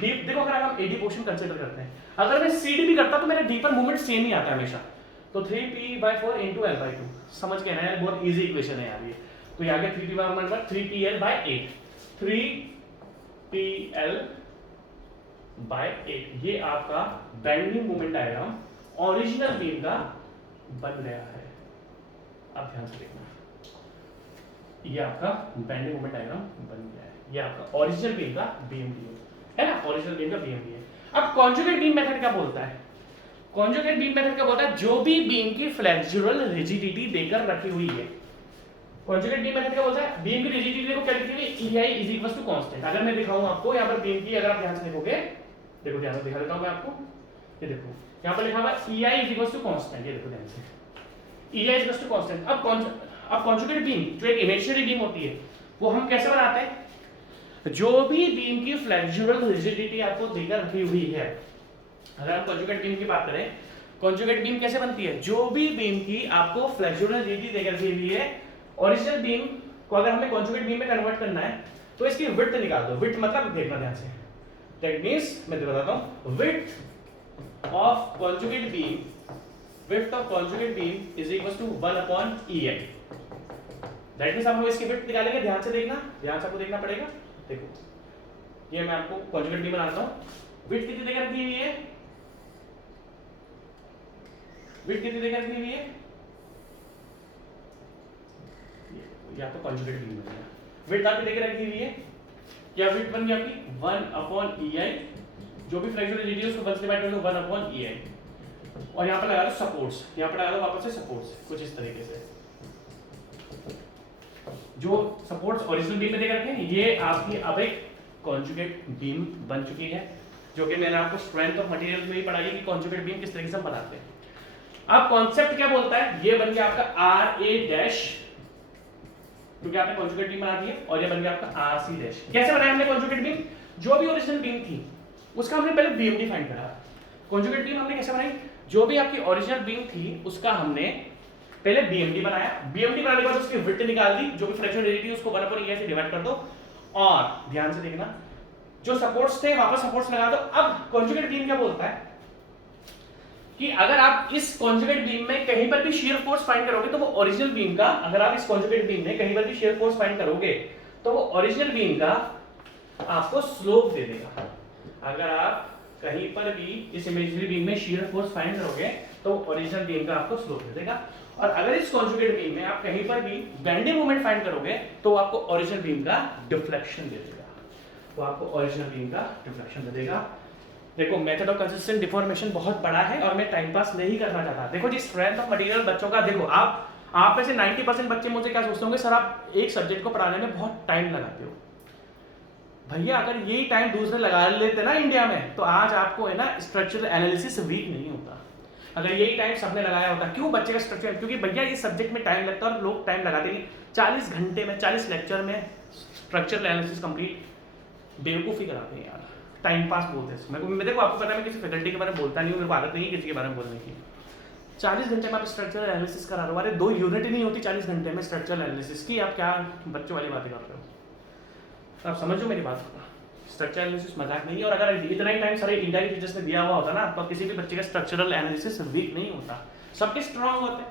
डी। देखो अगर हम एडी पोर्शन कंसीडर करते हैं, अगर मैं सीडी भी करता तो मेरा डी पर मोमेंट सेम ही आता है हमेशा, तो 3p/4 * l/2। समझ के ना यार, बहुत इजी इक्वेशन है यार ये। तो ये आ गया 3p/8, 3pl/8। ये आपका bending moment diagram original beam का बन गया है। अब ध्यान से देखना, ये आपका बेंडिंग मोमेंट डायग्राम बन गया है, ये आपका ओरिजिनल बीम का बीएमडी है ना, ओरिजिनल बीम का बीएमडी है। अब कॉन्जुगेट बीम मेथड क्या बोलता है, कॉन्जुगेट बीम मेथड क्या बोलता है, जो भी बीम की फ्लेक्सुरल रिजिडिटी देकर रखी हुई है। कॉन्जुगेट बीम मेथड क्या बोलता है, बीम की रिजिडिटी देखो क्या लिखी हुई है, EI = कांस्टेंट। अगर मैं दिखाऊं आपको यहाँ पर बीम की, अगर आप ध्यान से देखोगे, देखो ध्यान से दिखा देता हूं मैं आपको, ये देखो यहाँ पर लिखा हुआ है EI = कांस्टेंट, ये देखो ध्यान से, EI = कांस्टेंट। अब कॉन्जुगेट बीम जो एक इमेजिनरी बीम होती है वो हम कैसे बनाते हैं, जो भी बीम की फ्लेक्सुरल रिजिडिटी आपको देकर रखी हुई है, अगर हम कॉन्जुगेट बीम की बात करें, कॉन्जुगेट बीम कैसे बनती है, जो भी बीम की आपको फ्लेक्सुरल रिजिडिटी देकर रखी हुई है, ओरिजिनल बीम को अगर हमें कॉन्जुगेट बीम में कन्वर्ट करना है तो इसकी विड्थ निकाल दो। विड्थ मतलब देखना ध्यान से, दैट मींस मैं बताता हूं, width of conjugate beam, width of conjugate beam is equal to 1/EI। That means अब हम इसकी विड्थ निकालेंगे, ध्यान से देखना, ध्यान से आपको देखना पड़ेगा। देखो ये मैं आपको कॉन्जुगेट बीम बनाता हूं, विड्थ कितनी देकर रखी हुई है, विड्थ कितनी देकर रखी हुई है, ये आपका कॉन्जुगेट बीम बन गया। विड्थ आपकी देकर रखी हुई है, क्या विड्थ बन गई आपकी 1/EI, जो भी फ्लेक्सुरल रिजिडिटी है उसको 1 से डिवाइड कर लो 1/EI, और यहाँ पर लगा दो सपोर्ट्स, यहाँ पर लगा दो वापस से सपोर्ट्स, कुछ इस तरीके से। जो सपोर्ट्स ओरिजिनल बीम में देकर रखे हैं, ये आपकी अब एक कॉन्जुगेट बीम बन चुकी है, जो कि मैंने आपको स्ट्रेंथ ऑफ मटेरियल में ही पढ़ाई है कि कॉन्जुगेट बीम किस तरीके से बनाते हैं। अब कॉन्सेप्ट क्या बोलता है, ये बन गया आपका RA', क्योंकि आपने कॉन्जुगेट बीम बना दी है, और ये बन गया आपका RC'। कैसे बनाया हमने कॉन्जुगेट बीम, जो भी ओरिजिनल बीम थी उसका हमने पहले बीएमडी फाइंड करा। कॉन्जुगेट बीम हमने कैसे बनाई, जो भी आपकी ओरिजिनल बीम थी उसका हमने पहले बीएमडी बनाया, बीएमडी बनाने के बाद उसकी विड्थ निकाल दी, जो भी फ्लेक्सुरल रिजिडिटी उसको 1/EI से डिवाइड कर दो, और ध्यान से देखना जो सपोर्ट्स थे वापस सपोर्ट्स लगा दो। अब कॉन्जुगेट बीम क्या बोलता है, कि अगर आप इस कॉन्जुगेट बीम में कहीं पर भी शियर फोर्स फाइंड करोगे तो वो ओरिजिनल बीम का, अगर आप इस कॉन्जुगेट बीम में कहीं पर भी शियर फोर्स फाइंड करोगे तो वो ओरिजिनल बीम का आपको स्लोप दे देगा। अगर आप कहीं पर भी इस इमेजिनरी बीम में शियर फोर्स फाइंड करोगे तो ओरिजिनल बीम का आपको स्लोप दे देगा, और अगर इस कॉन्जुगेट बीम में आप कहीं पर भी बेंडिंग मोमेंट फाइंड करोगे तो आपको ओरिजिनल बीम का डिफ्लेक्शन दे देगा, वो आपको ओरिजिनल बीम का डिफ्लेक्शन दे देगा। देखो मेथड ऑफ कंसिस्टेंट डिफॉर्मेशन बहुत बड़ा है और मैं टाइम पास नहीं करना चाहता। देखो जी स्ट्रेंथ ऑफ मटेरियल बच्चों का, देखो आप में से 90% बच्चे मुझे क्या सोचते होंगे, सर आप एक सब्जेक्ट को पढ़ाने में बहुत टाइम लगाते हो। भैया अगर यही टाइम दूसरे लगा लेते ना इंडिया में तो आज आपको है ना स्ट्रक्चरल एनालिसिस वीक नहीं होता। अगर यही टाइम सबने लगाया होता, क्यों बच्चे का स्ट्रक्चर, क्योंकि भैया इस सब्जेक्ट में टाइम लगता है और लोग टाइम लगाते नहीं। 40 घंटे में 40 लेक्चर में स्ट्रक्चरल एनालिसिस कंप्लीट बेवकूफ़ी कराते हैं यार, टाइम पास बोलते हैं इसमें। मैं देखो आपको पता है मैं किसी फैकल्टी के बारे में बोलता नहीं हूँ, मेरे को आदत नहीं है किसी के बारे में बोलने की। 40 घंटे में आप स्ट्रक्चरल एनालिसिस करा रहे हो, अरे 2 यूनिट ही नहीं होती 40 घंटे में स्ट्रक्चरल एनालिसिस की, आप क्या बच्चों वाली बातें कर रहे हो? आप समझो मेरी बात। स्ट्रक्चरल एनालिसिस मजाक नहीं है, और अगर इतना ही टाइम सारे इंडिया के टीचर्स ने दिया हुआ होता ना तो किसी भी बच्चे का स्ट्रक्चरल एनालिसिस वीक नहीं होता। सबके स्ट्रांग होते हैं,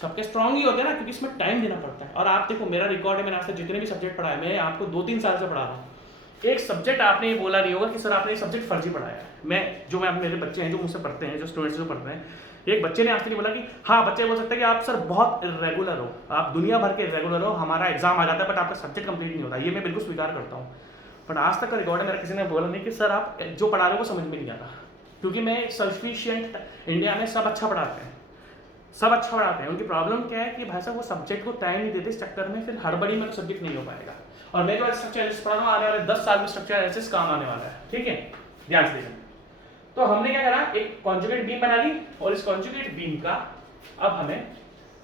सबके स्ट्रांग ही होते हैं ना, क्योंकि इसमें टाइम देना पड़ता है। और आप देखो मेरा रिकॉर्ड है, मैंने आज तक जितने भी सब्जेक्ट पढ़ाए मैं आपको 2-3 साल से पढ़ा रहा हूँ, एक सब्जेक्ट आपने ये बोला नहीं होगा कि सर आपने ये सब्जेक्ट फर्जी पढ़ाया है। मैं मेरे बच्चे हैं जो मुझसे पढ़ते हैं, जो स्टूडेंट्स जो पढ़ते हैं, एक बच्चे ने आज तक बोला कि हाँ, बच्चे बोल सकते हैं कि आप सर बहुत इरेगुलर हो, आप दुनिया भर के इरेगुलर हो, हमारा एग्जाम आ जाता है बट आपका सब्जेक्ट कंप्लीट नहीं होता। ये मैं बिल्कुल स्वीकार करता हूँ, बट आज तक का रिकॉर्ड है मेरा किसी ने बोला नहीं कि सर आप जो पढ़ा रहे हो वो समझ में नहीं आता, क्योंकि मैं एक सफिशिएंट, इंडिया में सब अच्छा पढ़ाते हैं, सब अच्छा पढ़ाते हैं। उनकी प्रॉब्लम क्या है कि भाई साहब वो सब्जेक्ट को टाइम नहीं देते, इस चक्कर में फिर हड़बड़ी में सब्जेक्ट नहीं हो पाएगा। और मैं जो स्ट्रक्चर एनालिसिस पढ़ा रहा हूँ, आने वाले 10 साल में स्ट्रक्चर एनालिसिस काम आने वाला है, ठीक है, ध्यान से देखिए। तो हमने क्या करा, एक कॉन्जुगेट बीम बना ली, और इस कॉन्जुगेट बीम का अब हमें,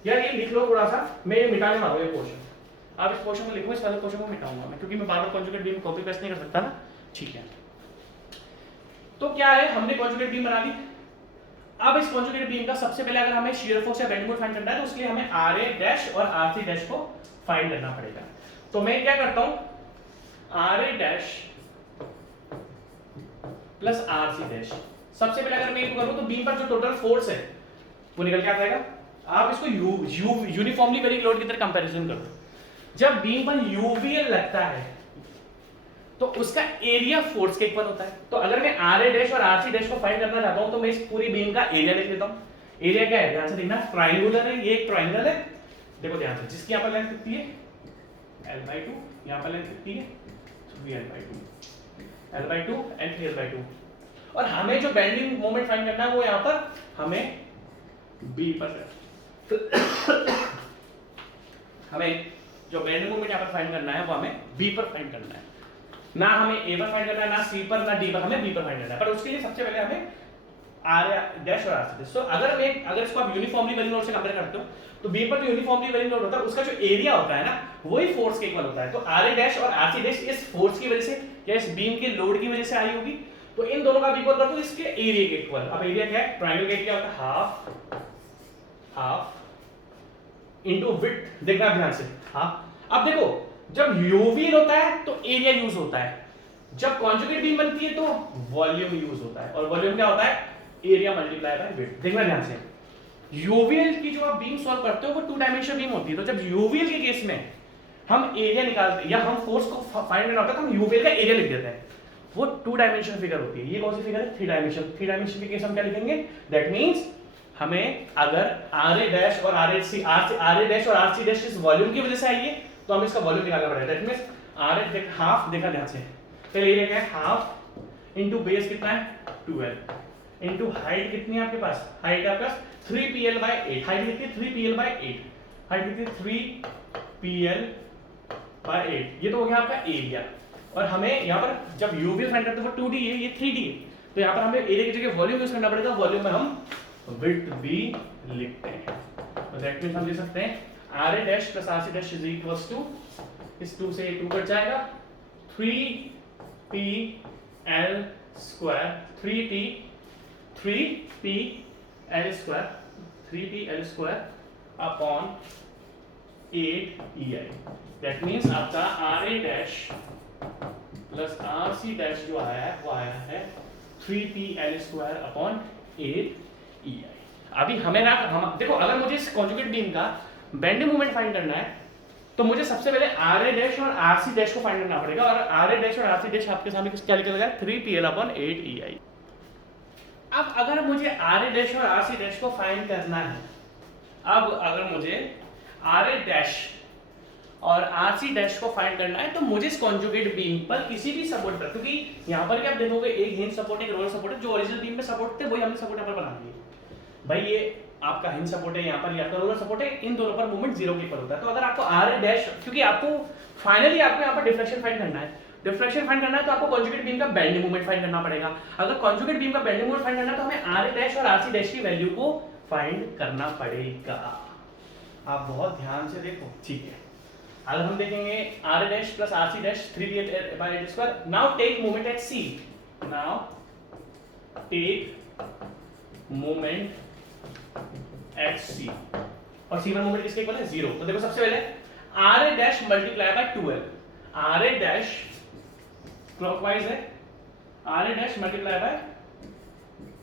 यार ये लिख लो थोड़ा सा, मैं ये मिटाने वाला हूँ ये पोर्शन, आप इस पोर्शन को लिखो, इस वाले पोर्शन को मिटाऊंगा मैं, क्योंकि मैं बार बार कॉन्जुगेट बीम कॉपी पेस्ट नहीं कर सकता ना, ठीक है। तो क्या है, हमने कॉन्जुगेट बीम बना ली। अब इस कॉन्जुगेट बीम का सबसे पहले अगर हमें शियर फोर्स या बेंडिंग मोमेंट फाइंड करना है तो उसके लिए हमें RA डैश और RC डैश को फाइंड करना पड़ेगा। तो मैं क्या करता हूं, RA dash plus RC dash, सबसे पहले अगर मैं ये करूं तो बीम पर जो टोटल फोर्स है वो निकल के आ जाएगा। आप इसको यूनिफॉर्मली वेरिंग लोड की तरह कंपैरिजन करो। जब बीम पर यूवीएल लगता है तो उसका एरिया फोर्स के इक्वल होता है। तो अगर मैं RA डैश और RC डैश को फाइंड करना चाहता हूं तो मैं इस पूरी बीम का एरिया लिख लेता हूं। एरिया क्या है, ध्यान से देखना, ट्रायंगुलर है, ये एक ट्रायंगल है, देखो ध्यान से, जिसकी यहां पर लेंथ कितनी है L/2, यहां पर लेंथ कितनी है 3L/2, L/2 एंड 3L/2। और हमें जो बेंडिंग मोमेंट फाइंड करना है वो यहां पर हमें B पर हमें जो बेंडिंग मोमेंट यहां पर फाइंड करना है वो हमें B पर फाइंड करना है, ना हमें A पर फाइंड करना है, ना C पर, ना D पर, हमें B पर फाइंड करना है। पर उसके लिए सबसे पहले हमें RA डैश और RC डैश। तो अगर इसको आप यूनिफॉर्मली वेरिंग लोड से कंपेयर करते हो तो बीम पर जो यूनिफॉर्मली वेरिंग लोड होता है उसका जो एरिया होता है ना वही फोर्स के इक्वल होता है। तो RA डैश और RC डैश इस फोर्स की वजह से या इस बीम के लोड की वजह से आई होगी, तो इन दोनों का इक्वल कर दो इसके एरिया के इक्वल। अब एरिया क्या है, ट्रायंगल का एरिया होता है हाफ इनटू विड्थ, देखना ध्यान से, हाफ। अब देखो जब यूवी होता है तो एरिया यूज होता है, जब कॉन्जुगेट बीम बनती है तो वॉल्यूम यूज होता है, और वॉल्यूम क्या होता है, एरिया मल्टीप्लाई बाय विड्थ। देखना ध्यान से, यूवीएल की जो आप बीम सॉल्व करते हो वो 2 डायमेंशनल बीम होती है। तो जब यूवीएल के केस में हम एरिया निकालते हैं या हम फोर्स को फाइंड करना होता है तो हम यूवीएल का एरिया लिख देते हैं, वो 2 डायमेंशनल फिगर होती है। ये कौन सी फिगर है, 3 डायमेंशनल। 3 डायमेंशनल के केस हम क्या लिखेंगे, दैट मींस हमें अगर RA डैश और RA डैश और RC डैश इस वॉल्यूम की वजह से आई है तो हमें इसका वॉल्यूम निकालना पड़ेगा। दैट मींस RA हाफ, देखा ध्यान से, पहले एरिया क्या है हाफ इनटू बेस कितना है 12 इनटू हाइट कितनी है आपके पास, हाइट आपका 3PL/8, हाइट कितनी है 3PL/8, हाइट कितनी है 3PL/8। ये तो हो गया आपका एरिया। और हमें यहाँ पर जब यूवी फाइंड करते हैं वो 2D है, ये 3D है, तो यहाँ पर हमें एरिया की जगह वॉल्यूम यूज करना पड़ेगा। वॉल्यूम में हम विड्थ भी लिखते हैं, तो दैट मींस हम लिख सकते हैं RA dash plus RC dash is equals to, इस 2 से 2 कट जाएगा, 3PL square, 3PL square upon 8EI। That means आपका RA dash plus RC dash जो आया है वो आया है 3PL स्क्वायर अपॉन 8 EI। अभी हमें ना देखो, अगर मुझे इस कॉन्जुगेट बीम का बेंडिंग मोमेंट फाइंड करना है तो मुझे सबसे पहले RA डैश और RC डैश को फाइंड करना पड़ेगा, और RA डैश और RC डैश आपके सामने क्या लिखा गया है, 3PL/8 EI। अब अगर मुझे RA डैश और RC डैश को फाइंड करना है, अब अगर मुझे RA डैश और RC डैश को फाइंड करना है तो मुझे इस कॉन्जुगेट बीम पर किसी भी सपोर्ट पर, क्योंकि यहाँ पर क्या आप देखोगे एक हिंज सपोर्ट एक रोलर सपोर्ट है, जो ओरिजिनल बीम में सपोर्ट थे वही हमने सपोर्ट यहाँ पर बना दिए। भाई ये आपका हिंज सपोर्ट है, यहाँ पर आपका रोलर सपोर्ट है, इन दोनों पर मूवमेंट जीरो के ऊपर होता है। तो अगर आपको RA डैश, क्योंकि आपको फाइनली आपको यहाँ पर डिफ्लेक्शन फाइंड करना है, डिफ्लेक्शन फाइंड करना है तो आपको कॉन्जुगेट बीम का बेंडिंग मोमेंट फाइंड करना पड़ेगा। अगर कॉन्जुगेट बीम का बेंडिंग मोमेंट फाइंड करना है तो हमें RA डैश और RC डैश की वैल्यू को फाइंड करना पड़ेगा। आप बहुत ध्यान से देखो, ठीक है। अगर हम देखेंगे RA dash plus RC dash 3PL/8²। Now take moment at C, now take moment at C, और C पर मोमेंट किसके इक्वल है, 0। तो देखो सबसे पहले RA dash multiply by 12, RA dash clockwise है, RA dash multiply by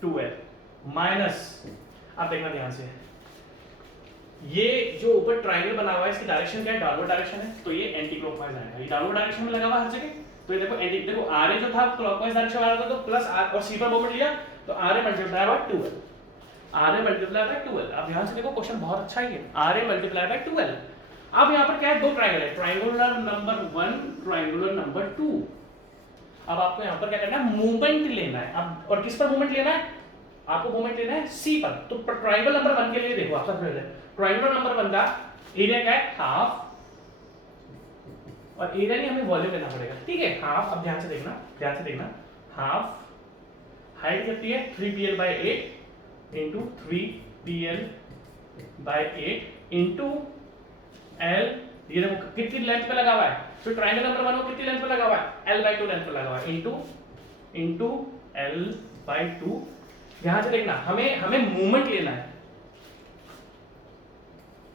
12 minus, अब देखना ध्यान से, ये जो ऊपर ट्रायंगल बना हुआ है इसकी डायरेक्शन क्या है, डाउनवर्ड डायरेक्शन है, तो ये एंटी क्लॉकवाइज आएगा, ये डाउनवर्ड डायरेक्शन में लगा हुआ हर जगह। तो ये देखो एंटी, देखो RA जो था क्लॉकवाइज डायरेक्शन वाला था, तो प्लस और C पर मोमेंट लिया तो RA multiply by 12, RA multiply by 12। अब ध्यान से देखो क्वेश्चन बहुत अच्छा ही है, RA मल्टीप्लाई बाय 12। अब यहाँ पर क्या है, दो ट्रायंगल है, ट्रायंगुलर नंबर 1, ट्रायंगुलर नंबर 2। अब आपको यहाँ पर क्या करना है, मूवमेंट लेना है। अब और किस पर मूवमेंट लेना है, आपको मूवमेंट लेना है C पर। तो ट्रायंगल नंबर 1 के लिए देखो आप सबसे पहले ट्रायंगल नंबर 1 का एरिया क्या है, हाफ, और एरिया नहीं हमें वॉल्यूम लेना पड़ेगा, ठीक है, हाफ। अब ध्यान से देखना, ध्यान से देखना, हाफ हाइट कितनी है 3PL/8 into 3PL/8 into L, ये देखो कितनी लेंथ पे लगा हुआ है, तो ट्रायंगल नंबर 1 को कितनी लेंथ पे लगा हुआ है, L/2 लेंथ पे लगा हुआ है, इंटू L/2। ध्यान से देखना, हमें मूवमेंट लेना है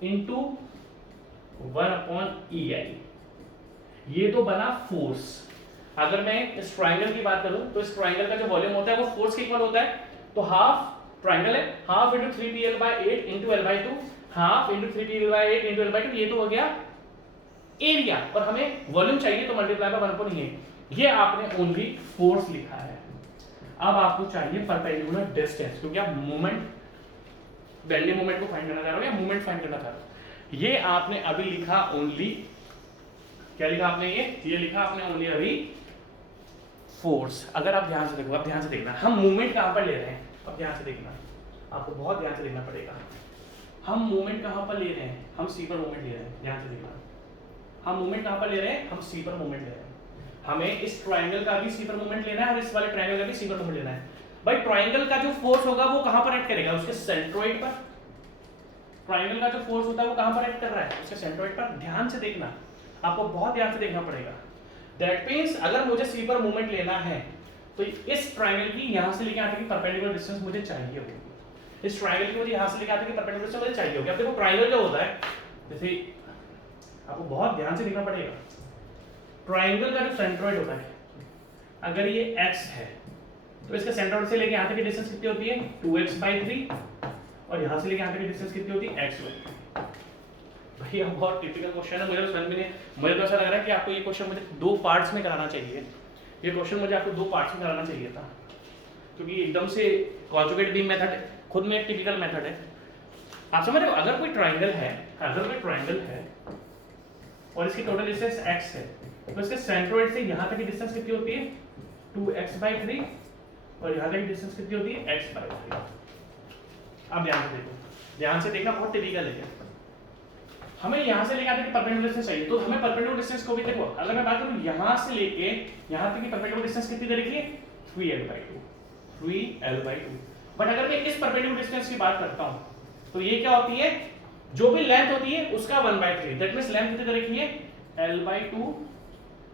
इंटू 1/EI। ये तो बना फोर्स। अगर मैं इस ट्रायंगल की बात करूं तो इस ट्रायंगल का जो वॉल्यूम होता है वो फोर्स के इक्वल होता है। तो हाफ ट्रायंगल है, half into 3PL/8 into L/2, half into 3PL/8 into L/2, ये तो हो गया एरिया, और हमें वॉल्यूम चाहिए तो मल्टीप्लाई बाय 1/8। ये आपने ओनली फोर्स लिखा है। अब आपको चाहिए परपेंडिकुलर डिस्टेंस, क्योंकि आप मोमेंट, बेंडिंग मोमेंट को फाइंड करना चाह रहे हो या मोमेंट फाइंड करना चाह रहे हो। ये आपने अभी लिखा ओनली, क्या लिखा आपने, ये लिखा आपने ओनली अभी फोर्स। अगर आप ध्यान से देखो, अब ध्यान से देखना, हम मूवमेंट कहां पर ले रहे हैं, अब ध्यान से देखना, आपको बहुत ध्यान से देखना पड़ेगा। हम मूवमेंट कहां पर ले रहे हैं, हम C पर मूवमेंट ले रहे हैं। ध्यान से देखना, हम मूवमेंट कहां पर ले रहे हैं, हम C पर मूवमेंट ले रहे हैं। हमें इस ट्रायंगल का भी C पर मूवमेंट लेना है और इस वाले ट्रायंगल का भी C पर मूवमेंट लेना है। भाई ट्रायंगल का जो फोर्स होगा वो कहां पर एक्ट करेगा, उसके सेंट्रोइड पर। ट्रायंगल का जो फोर्स होता है वो कहां पर एक्ट कर रहा है, उसके सेंट्रोइड पर। ध्यान से देखना, आपको बहुत ध्यान से देखना पड़ेगा। दैट मींस अगर मुझे C पर मूवमेंट लेना है तो इस ट्रायंगल की यहां से लेके आते की परपेंडिकुलर डिस्टेंस मुझे चाहिए होगी। इस ट्रायंगल की मुझे यहां से लेके आते की परपेंडिकुलर डिस्टेंस मुझे चाहिए होगी। अब देखो ट्रायंगल जो होता है, जैसे आपको बहुत ध्यान से देखना पड़ेगा, ट्रायंगल का जो सेंट्रोइड होता है, अगर ये x है तो इसके सेंट्रोइड से लेके यहां तक की डिस्टेंस कितनी होती है, 2x/3, और यहां से लेके यहां तक की डिस्टेंस कितनी होती है, x/3। भैया बहुत टिपिकल क्वेश्चन है, मुझे तो समझ में नहीं, मुझे तो ऐसा लग रहा है कि आपको ये क्वेश्चन मुझे 2 पार्ट्स में कराना चाहिए। ये क्वेश्चन मुझे आपको 2 पार्ट्स में कराना चाहिए था, क्योंकि एकदम से कॉन्जुगेट बीम मेथड खुद में एक टिपिकल मेथड है। आप समझ रहे हो, अगर कोई ट्रायंगल है और इसकी टोटल डिस्टेंस x है तो इसके सेंट्रोइड से यहां तक की डिस्टेंस कितनी होती है, 2x/3, और यहां तक की डिस्टेंस कितनी होती है, x/3। अब ध्यान से देखो, ध्यान से देखना, बहुत टिपिकल है। हमें यहां से लेके आते कि परपेंडिकुलर डिस्टेंस चाहिए, तो हमें परपेंडिकुलर डिस्टेंस को भी देखो, अगर मैं बात करूं यहां से लेके यहां तक की परपेंडिकुलर डिस्टेंस कितनी दे रखी है, 3L/2। बट अगर मैं इस परपेंडिकुलर डिस्टेंस की बात करता हूं तो ये क्या होती है, जो भी लेंथ होती है उसका 1/3। दैट मींस लेंथ कितनी दे रखी है, L/2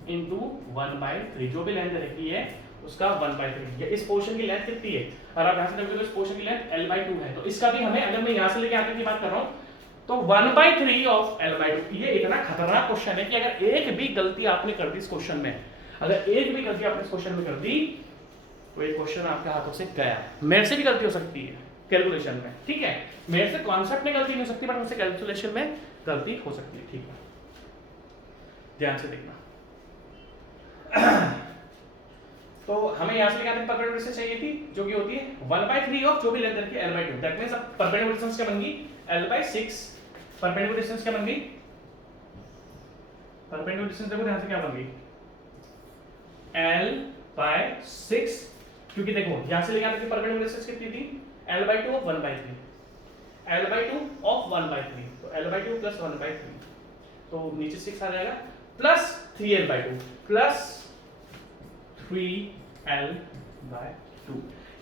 इंटू 1/3, जो भी लेंथ दे रखी है उसका 1/3। ये इस पोर्शन की लेंथ कितनी है, और आप यहां से देखोगे इस पोर्शन की लेंथ L/2 है, तो इसका भी हमें, अगर मैं यहां से लेके आते की बात कर रहा हूं तो 1/3 ऑफ L/2। ये इतना खतरनाक क्वेश्चन है कि अगर एक भी गलती आपने कर दी इस क्वेश्चन में, अगर एक भी गलती आपने इस क्वेश्चन में कर दी तो ये क्वेश्चन आपके हाथों से गया। मेरे से भी गलती हो सकती है कैलकुलेशन में, ठीक है, मेरे से कॉन्सेप्ट में गलती नहीं हो सकती, बट मुझसे कैलकुलेशन में गलती हो सकती है, ठीक है, ध्यान से देखना। तो हमें यहाँ से निकालने परपेंडिकुलर डिस्टेंस चाहिए थी, जो कि होती है 1/3 ऑफ जो भी लेंथ रखी L/2। दैट मींस अब परपेंडिकुलर डिस्टेंस क्या बन गई, L/6। परपेंडिकुलर डिस्टेंस क्या बन गई, परपेंडिकुलर डिस्टेंस देखो ध्यान से क्या बन गई, L/6, क्योंकि देखो यहां से लेके आने की परपेंडिकुलर डिस्टेंस कितनी थी, L/2 ऑफ 1/3, L/2 ऑफ 1/3, तो L/2 प्लस 1/3, तो नीचे 6 आ जाएगा, प्लस 3L/2 प्लस 3L/2।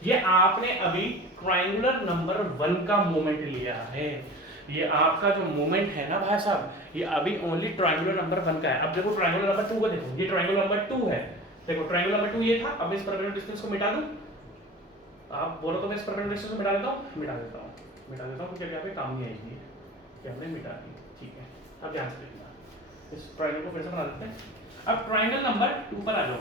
ये आपने अभी ट्रायंगुलर नंबर 1 का मोमेंट लिया है। ये आपका जो मोमेंट है ना भाई साहब, ये अभी ओनली ट्रायंगुलर नंबर 1 का है। अब देखो ट्रायंगुलर नंबर 2 को देखो, ये ट्रायंगुलर नंबर 2 है, देखो ट्रायंगुलर नंबर 2 ये था। अब इस परपेंडिकुलर डिस्टेंस को मिटा दूं, आप बोलो तो मैं इस परपेंडिकुलर डिस्टेंस को मिटा देता हूं, क्योंकि यहाँ पे काम नहीं आएगी, क्या हमने मिटा दी, ठीक है। अब ध्यान से देखना, इस ट्रायंगल को फिर से बना देते हैं। अब ट्रायंगल नंबर 2 पर आ जाओ,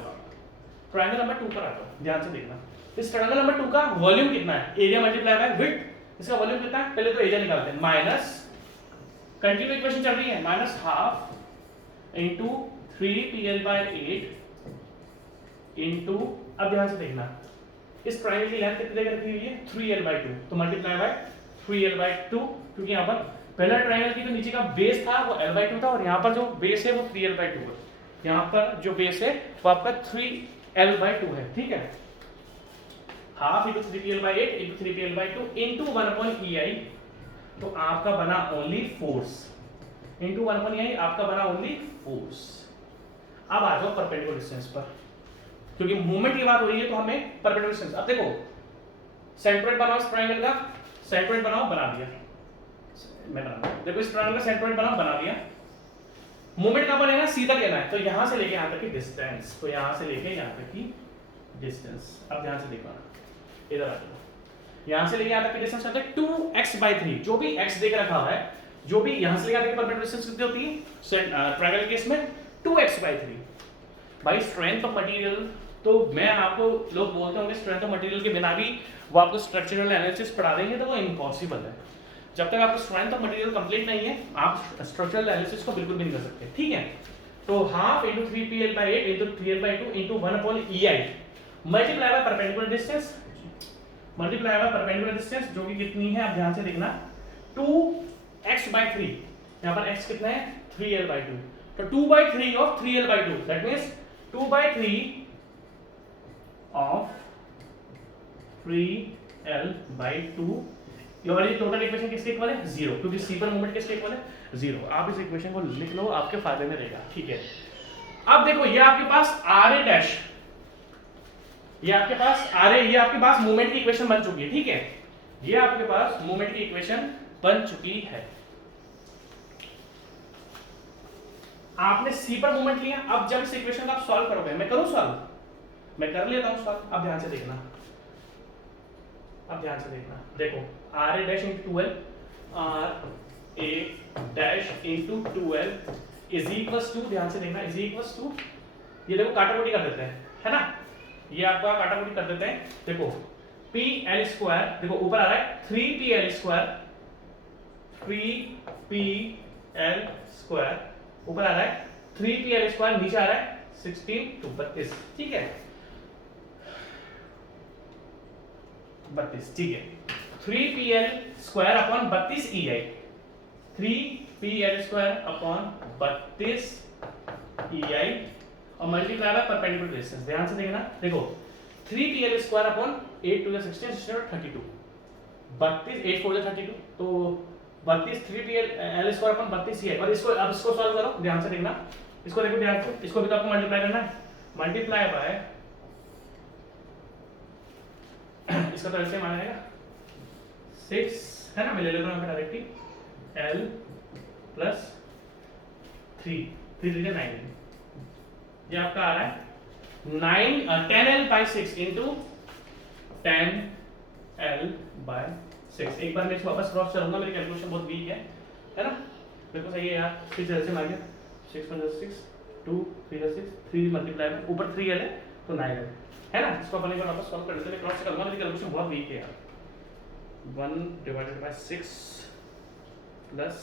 ट्रायंगल नंबर 2 पर आ जाओ, ध्यान से देखना। इस ट्रायंगल नंबर 2 का वॉल्यूम कितना है, एरिया मल्टीप्लाई बाय विड्थ, इसका वॉल्यूम कितना है, पहले तो एरिया निकालते हैं, माइनस कंटिन्यू इक्वेशन चल रही है, -½ इनटू 3pl/8 इनटू, अब ध्यान से देखना, इस ट्रायंगल की लेंथ कितनी जगह रखी हुई है, 3l/2, तो मल्टीप्लाई बाय 3l/2, क्योंकि यहाँ पर पहला ट्रायंगल की जो नीचे का बेस था वो l/2 था, और यहाँ पर जो बेस है वो 3l/2 है। यहाँ पर जो बेस है वो आपका 3l/2 है, ठीक है। ½ into 3pl/8 into 3pl/2 into 1/ei, तो आपका बना ओनली फोर्स, इंटू 1/ei आपका बना ओनली फोर्स। अब आ जाओ परपेंडिकुलर डिस्टेंस पर, क्योंकि मूवमेंट की बात हो रही है तो हमें परपेंडिकुलर डिस्टेंस। अब देखो सेंट्रोइड बनाओ, इस ट्रायंगल का सेंट्रोइड बनाओ, बना दिया, मैं बना दूं, देखो इस ट्रायंगल का सेंट्रोइड बनाओ, बना दिया। मूवमेंट कहां पर लेना है, सीधा लेना है, तो यहां से लेके यहां तक की डिस्टेंस, तो यहां से लेके यहां तक की डिस्टेंस। अब ध्यान से देखना, इधर आ जाओ, यहां से लेके यहां तक की डिस्टेंस होता है 2x/3, जो भी x देख रखा हुआ है, जो भी यहां से लेके आगे परपेंडिकुलर डिस्टेंस कितनी होती है ट्रायंगल केस में 2x/3। भाई स्ट्रेंथ ऑफ मटेरियल, तो मैं आपको लोग बोलते होंगे स्ट्रेंथ ऑफ मटेरियल के बिना भी वो आपको स्ट्रक्चरल एनालिसिस पढ़ा देंगे, तो वो इम्पॉसिबल है। जब तक आपको स्ट्रेंथ ऑफ मटेरियल कंप्लीट नहीं है, आप स्ट्रक्चरल एनालिसिस को बिल्कुल भी नहीं कर सकते, ठीक है। तो ½ into 3pl/8 into 3l/2 into 1/ei multiply by perpendicular distance, multiply by perpendicular distance, जो कि कितनी है, आप ध्यान से देखना, 2x/3, यहाँ पर x कितना है, 3l/2, तो 2/3 of 3l/2, that means 2/3 of 3l/2। ये वाली टोटल इक्वेशन किसके इक्वल है, 0, क्योंकि c पर मोमेंट किसके इक्वल है, 0। आप इस इक्वेशन को लिख लो, आपके फायदे में रहेगा, ठीक है। अब देखो ये आपके पास RA डैश, ये आपके पास RA, ये आपके पास मोमेंट की इक्वेशन बन चुकी है, ठीक है। ये आपके पास मोमेंट की इक्वेशन बन चुकी है। आपने C पर मोमेंट लिया, अब जब इस इक्वेशन को आप सॉल्व करोगे, मैं करूं सॉल्व, मैं कर लेता हूं सॉल्व। अब ध्यान से देखना, अब ध्यान से देखना, देखो RA dash into 2l, RA dash into 2l is equals to, ध्यान से देखना, इज इक्वल्स टू, ये देखो काटाकुटी कर देते हैं, है ना, ये आपका काटाकुटी कर देते हैं। देखो pl², देखो ऊपर आ रहा है 3pl², 3pl² ऊपर आ रहा है, 3pl² नीचे आ रहा है 16 to 32, ठीक है, 32, ठीक है। 3pl² upon 32 ei, 3pl² upon 32 ei और मल्टीप्लाई बाय परपेंडिकुलर डिस्टेंस। ध्यान से देखना, देखो 3pl² अपॉन 8 to the 16 32, 32 8 4 32, तो 32 3pl² अपॉन 32 ei, और इसको अब इसको सॉल्व करो, ध्यान से देखना, इसको देखो ध्यान से, इसको भी तो आपको मल्टीप्लाई करना है, मल्टीप्लाई बाय इसका तो ऐसे मान आएगा 6, है ना, मैं ले लेता हूं डायरेक्टली l प्लस 3 9, ये आपका आ रहा है 10l/6 इंटू 10l/6। एक बार मैं इसको वापस क्रॉस करूंगा, मेरी कैलकुलेशन बहुत वीक है ना, बिल्कुल सही है यार, 6 ऐसे मार गया, 6 + 6 2 3 6 3 मल्टीप्लाई में ऊपर 3l है तो 9l, है ना। इसको अपन एक बार वापस सॉल्व कर लेते हैं, क्रॉस चेक करूंगा, मेरी कैलकुलेशन बहुत वीक है यार। 1/6 प्लस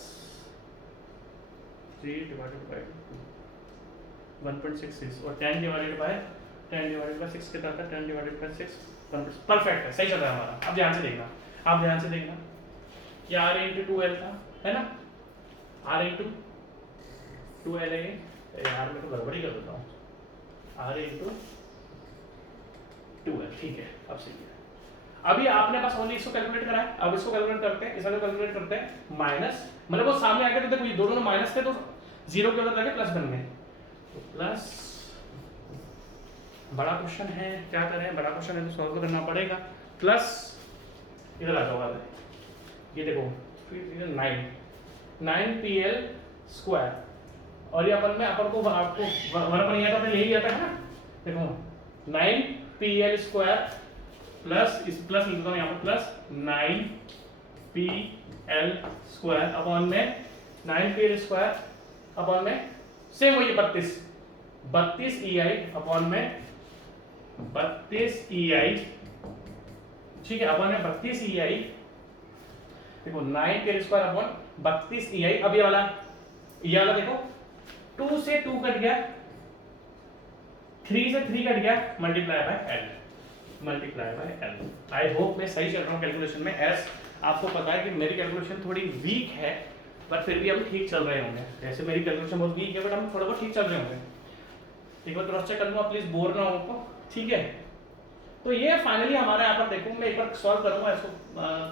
3/1.66 और 10/6 कितना था, 10/6 परफेक्ट है, सही चल रहा है हमारा। अब ध्यान से देखना, आप ध्यान से देखना, ये R इंटू 2L था, है ना, R इंटू 2L है यार, मैं तो गड़बड़ी कर देता हूँ, R इंटू 2L, ठीक है, अब सही है। अभी आपने बस ओनली इसको कैलकुलेट करा है, अब इसको कैलकुलेट करते हैं, इसको कैलकुलेट करते हैं, माइनस, मतलब वो सामने आ गया तो देखो ये दोनों माइनस थे तो जीरो के उधर जाके प्लस बन गए, तो प्लस, बड़ा क्वेश्चन है, क्या करें, बड़ा क्वेश्चन है तो सॉल्व करना पड़ेगा, प्लस इधर आ जाओ वाले, ये देखो 9PL स्क्वायर, और ये अपन में अपन को आपको वन अपन ये तो अपने ले ही आता है ना, देखो 9PL स्क्वायर प्लस इस प्लस लिखता हूँ यहाँ पर प्लस 9PL स्क्वायर अपॉन में 9PL स्क्वायर अपॉन में सेम वही 32 EI अपॉन में 32 EI, ठीक है, अपॉन में 32 EI, देखो 9PL स्क्वायर अपॉन 32 EI। अब ये वाला देखो 2 से 2 कट गया, 3 से 3 कट गया, multiply by L। I hope मैं सही चल रहा हूँ कैलकुलेशन में, एस आपको पता है कि मेरी कैलकुलेशन थोड़ी वीक है, पर फिर भी हम ठीक चल रहे होंगे। जैसे मेरी कैलकुलेशन बहुत वीक है बट हम थोड़ा बहुत ठीक चल रहे होंगे। एक बार क्रॉस चेक कर लूँगा, प्लीज बोर ना हो को, ठीक है। तो ये फाइनली हमारा यहाँ पर देखो, मैं एक बार सॉल्व करूंगा, इसको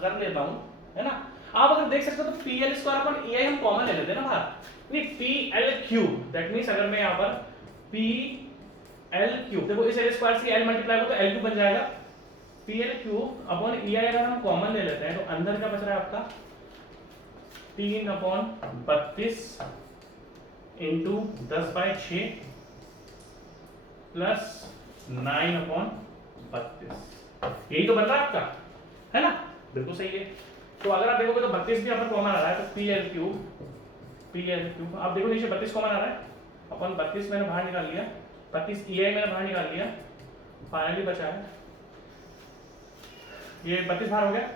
कर लेता हूँ, है ना। आप अगर देख सकते हो तो PL स्क्वायर अपन EI हम कॉमन ले लेते हैं ना बाहर, नहीं PL क्यूब, दैट मीन्स अगर मैं यहाँ पर PL क्यूब, देखो इस L स्क्वायर से L मल्टीप्लाई हो तो L क्यूब बन जाएगा, PL क्यूब अपॉन EI अगर हम कॉमन ले लेते हैं तो अंदर क्या बच रहा है आपका 3/32 इंटू 10/6 प्लस 9/32, यही तो बन रहा है आपका, है ना, बिल्कुल सही है। तो अगर आप देखोगे तो 32 भी अपन कॉमन आ रहा है, तो PL क्यूब, आप देखो नीचे 32 कॉमन आ रहा है, अपन 32 मैंने बाहर निकाल लिया, 32 EI मैंने बाहर निकाल लिया, फाइनली बचा है ये 32 बाहर हो गया,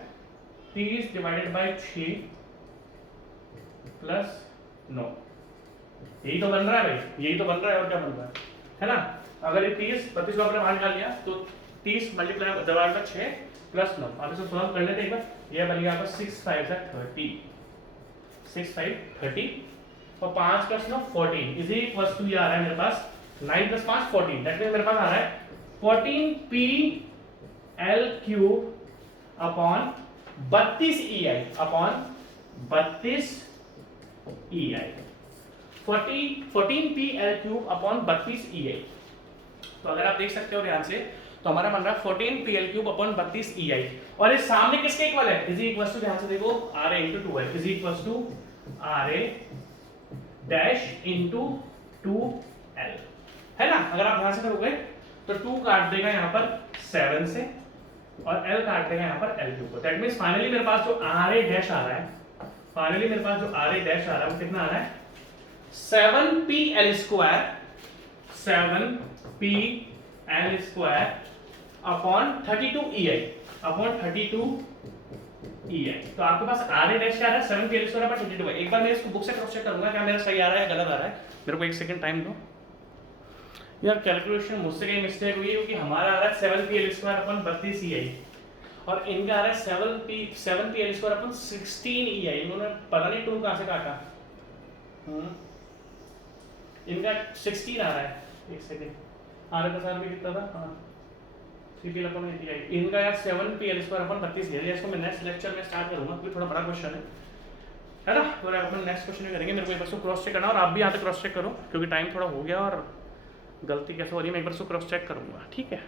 30/6 प्लस 9, यही तो बन रहा है भाई, यही तो बन रहा है, और क्या बन रहा है ना। अगर ये 32 को आपने बाहर निकाल लिया तो 30 मल्टीप्लाई डिवाइड बाय 6 प्लस 9, आप इसे सॉल्व कर लेते हैं एक बार, ये बन गया आपका 6 5 30 और 5 + 9 14 इज इक्वल्स टू, ये आ रहा है मेरे पास 9 + 5 14, दैट मींस मेरे पास आ रहा है 14PL cube upon 32 EI upon 32 EI, 14PL cube upon 32 EI। तो अगर आप देख सकते हो ध्यान से तो हमारा बन रहा है 14PL क्यूब अपॉन 32 EI, और इस सामने किसके इक्वल है, इज इक्वल्स टू, ध्यान से देखो RA into 2L is equals to RA dash into 2L, है ना। अगर आप ध्यान से करोगे तो 2 काट देगा यहाँ पर 7 से और L काट देगा यहाँ पर L क्यूब को, दैट मींस फाइनली मेरे पास जो RA डैश आ रहा है, फाइनली मेरे पास जो RA डैश आ रहा है वो कितना आ रहा है 7PL square upon 32 EI upon 32 EI। तो आपके पास RA डैश क्या आ रहा है 7PL स्क्वायर अपॉन 32। एक बार मैं इसको बुक से क्रॉस चेक करूंगा क्या मेरा सही आ रहा है या गलत आ रहा है, मेरे को एक सेकंड टाइम दो यार। कैलकुलेशन मुझसे कहीं मिस्टेक हुई क्योंकि हमारा आ रहा है 7PL स्क्वायर अपॉन 32 EI और इनका आ रहा है 7PL स्क्वायर अपॉन 16 EI। इन्होंने पता नहीं 2 कहां से काटा, इनका 16 आ रहा है, एक सेकंड RA का भी कितना था, हाँ 3PL अपॉन 80, इनका यार 7PL स्क्वायर अपॉन 32 है। इसको मैं नेक्स्ट लेक्चर में स्टार्ट करूंगा क्योंकि थोड़ा बड़ा क्वेश्चन है ना, तो अपन नेक्स्ट क्वेश्चन में करेंगे। मेरे को एक बार इसको क्रॉस चेक करना और आप भी यहाँ पे क्रॉस चेक करो क्योंकि टाइम थोड़ा हो गया और गलती कैसे हो रही है, मैं एक बार इसको क्रॉस चेक करूंगा, ठीक है।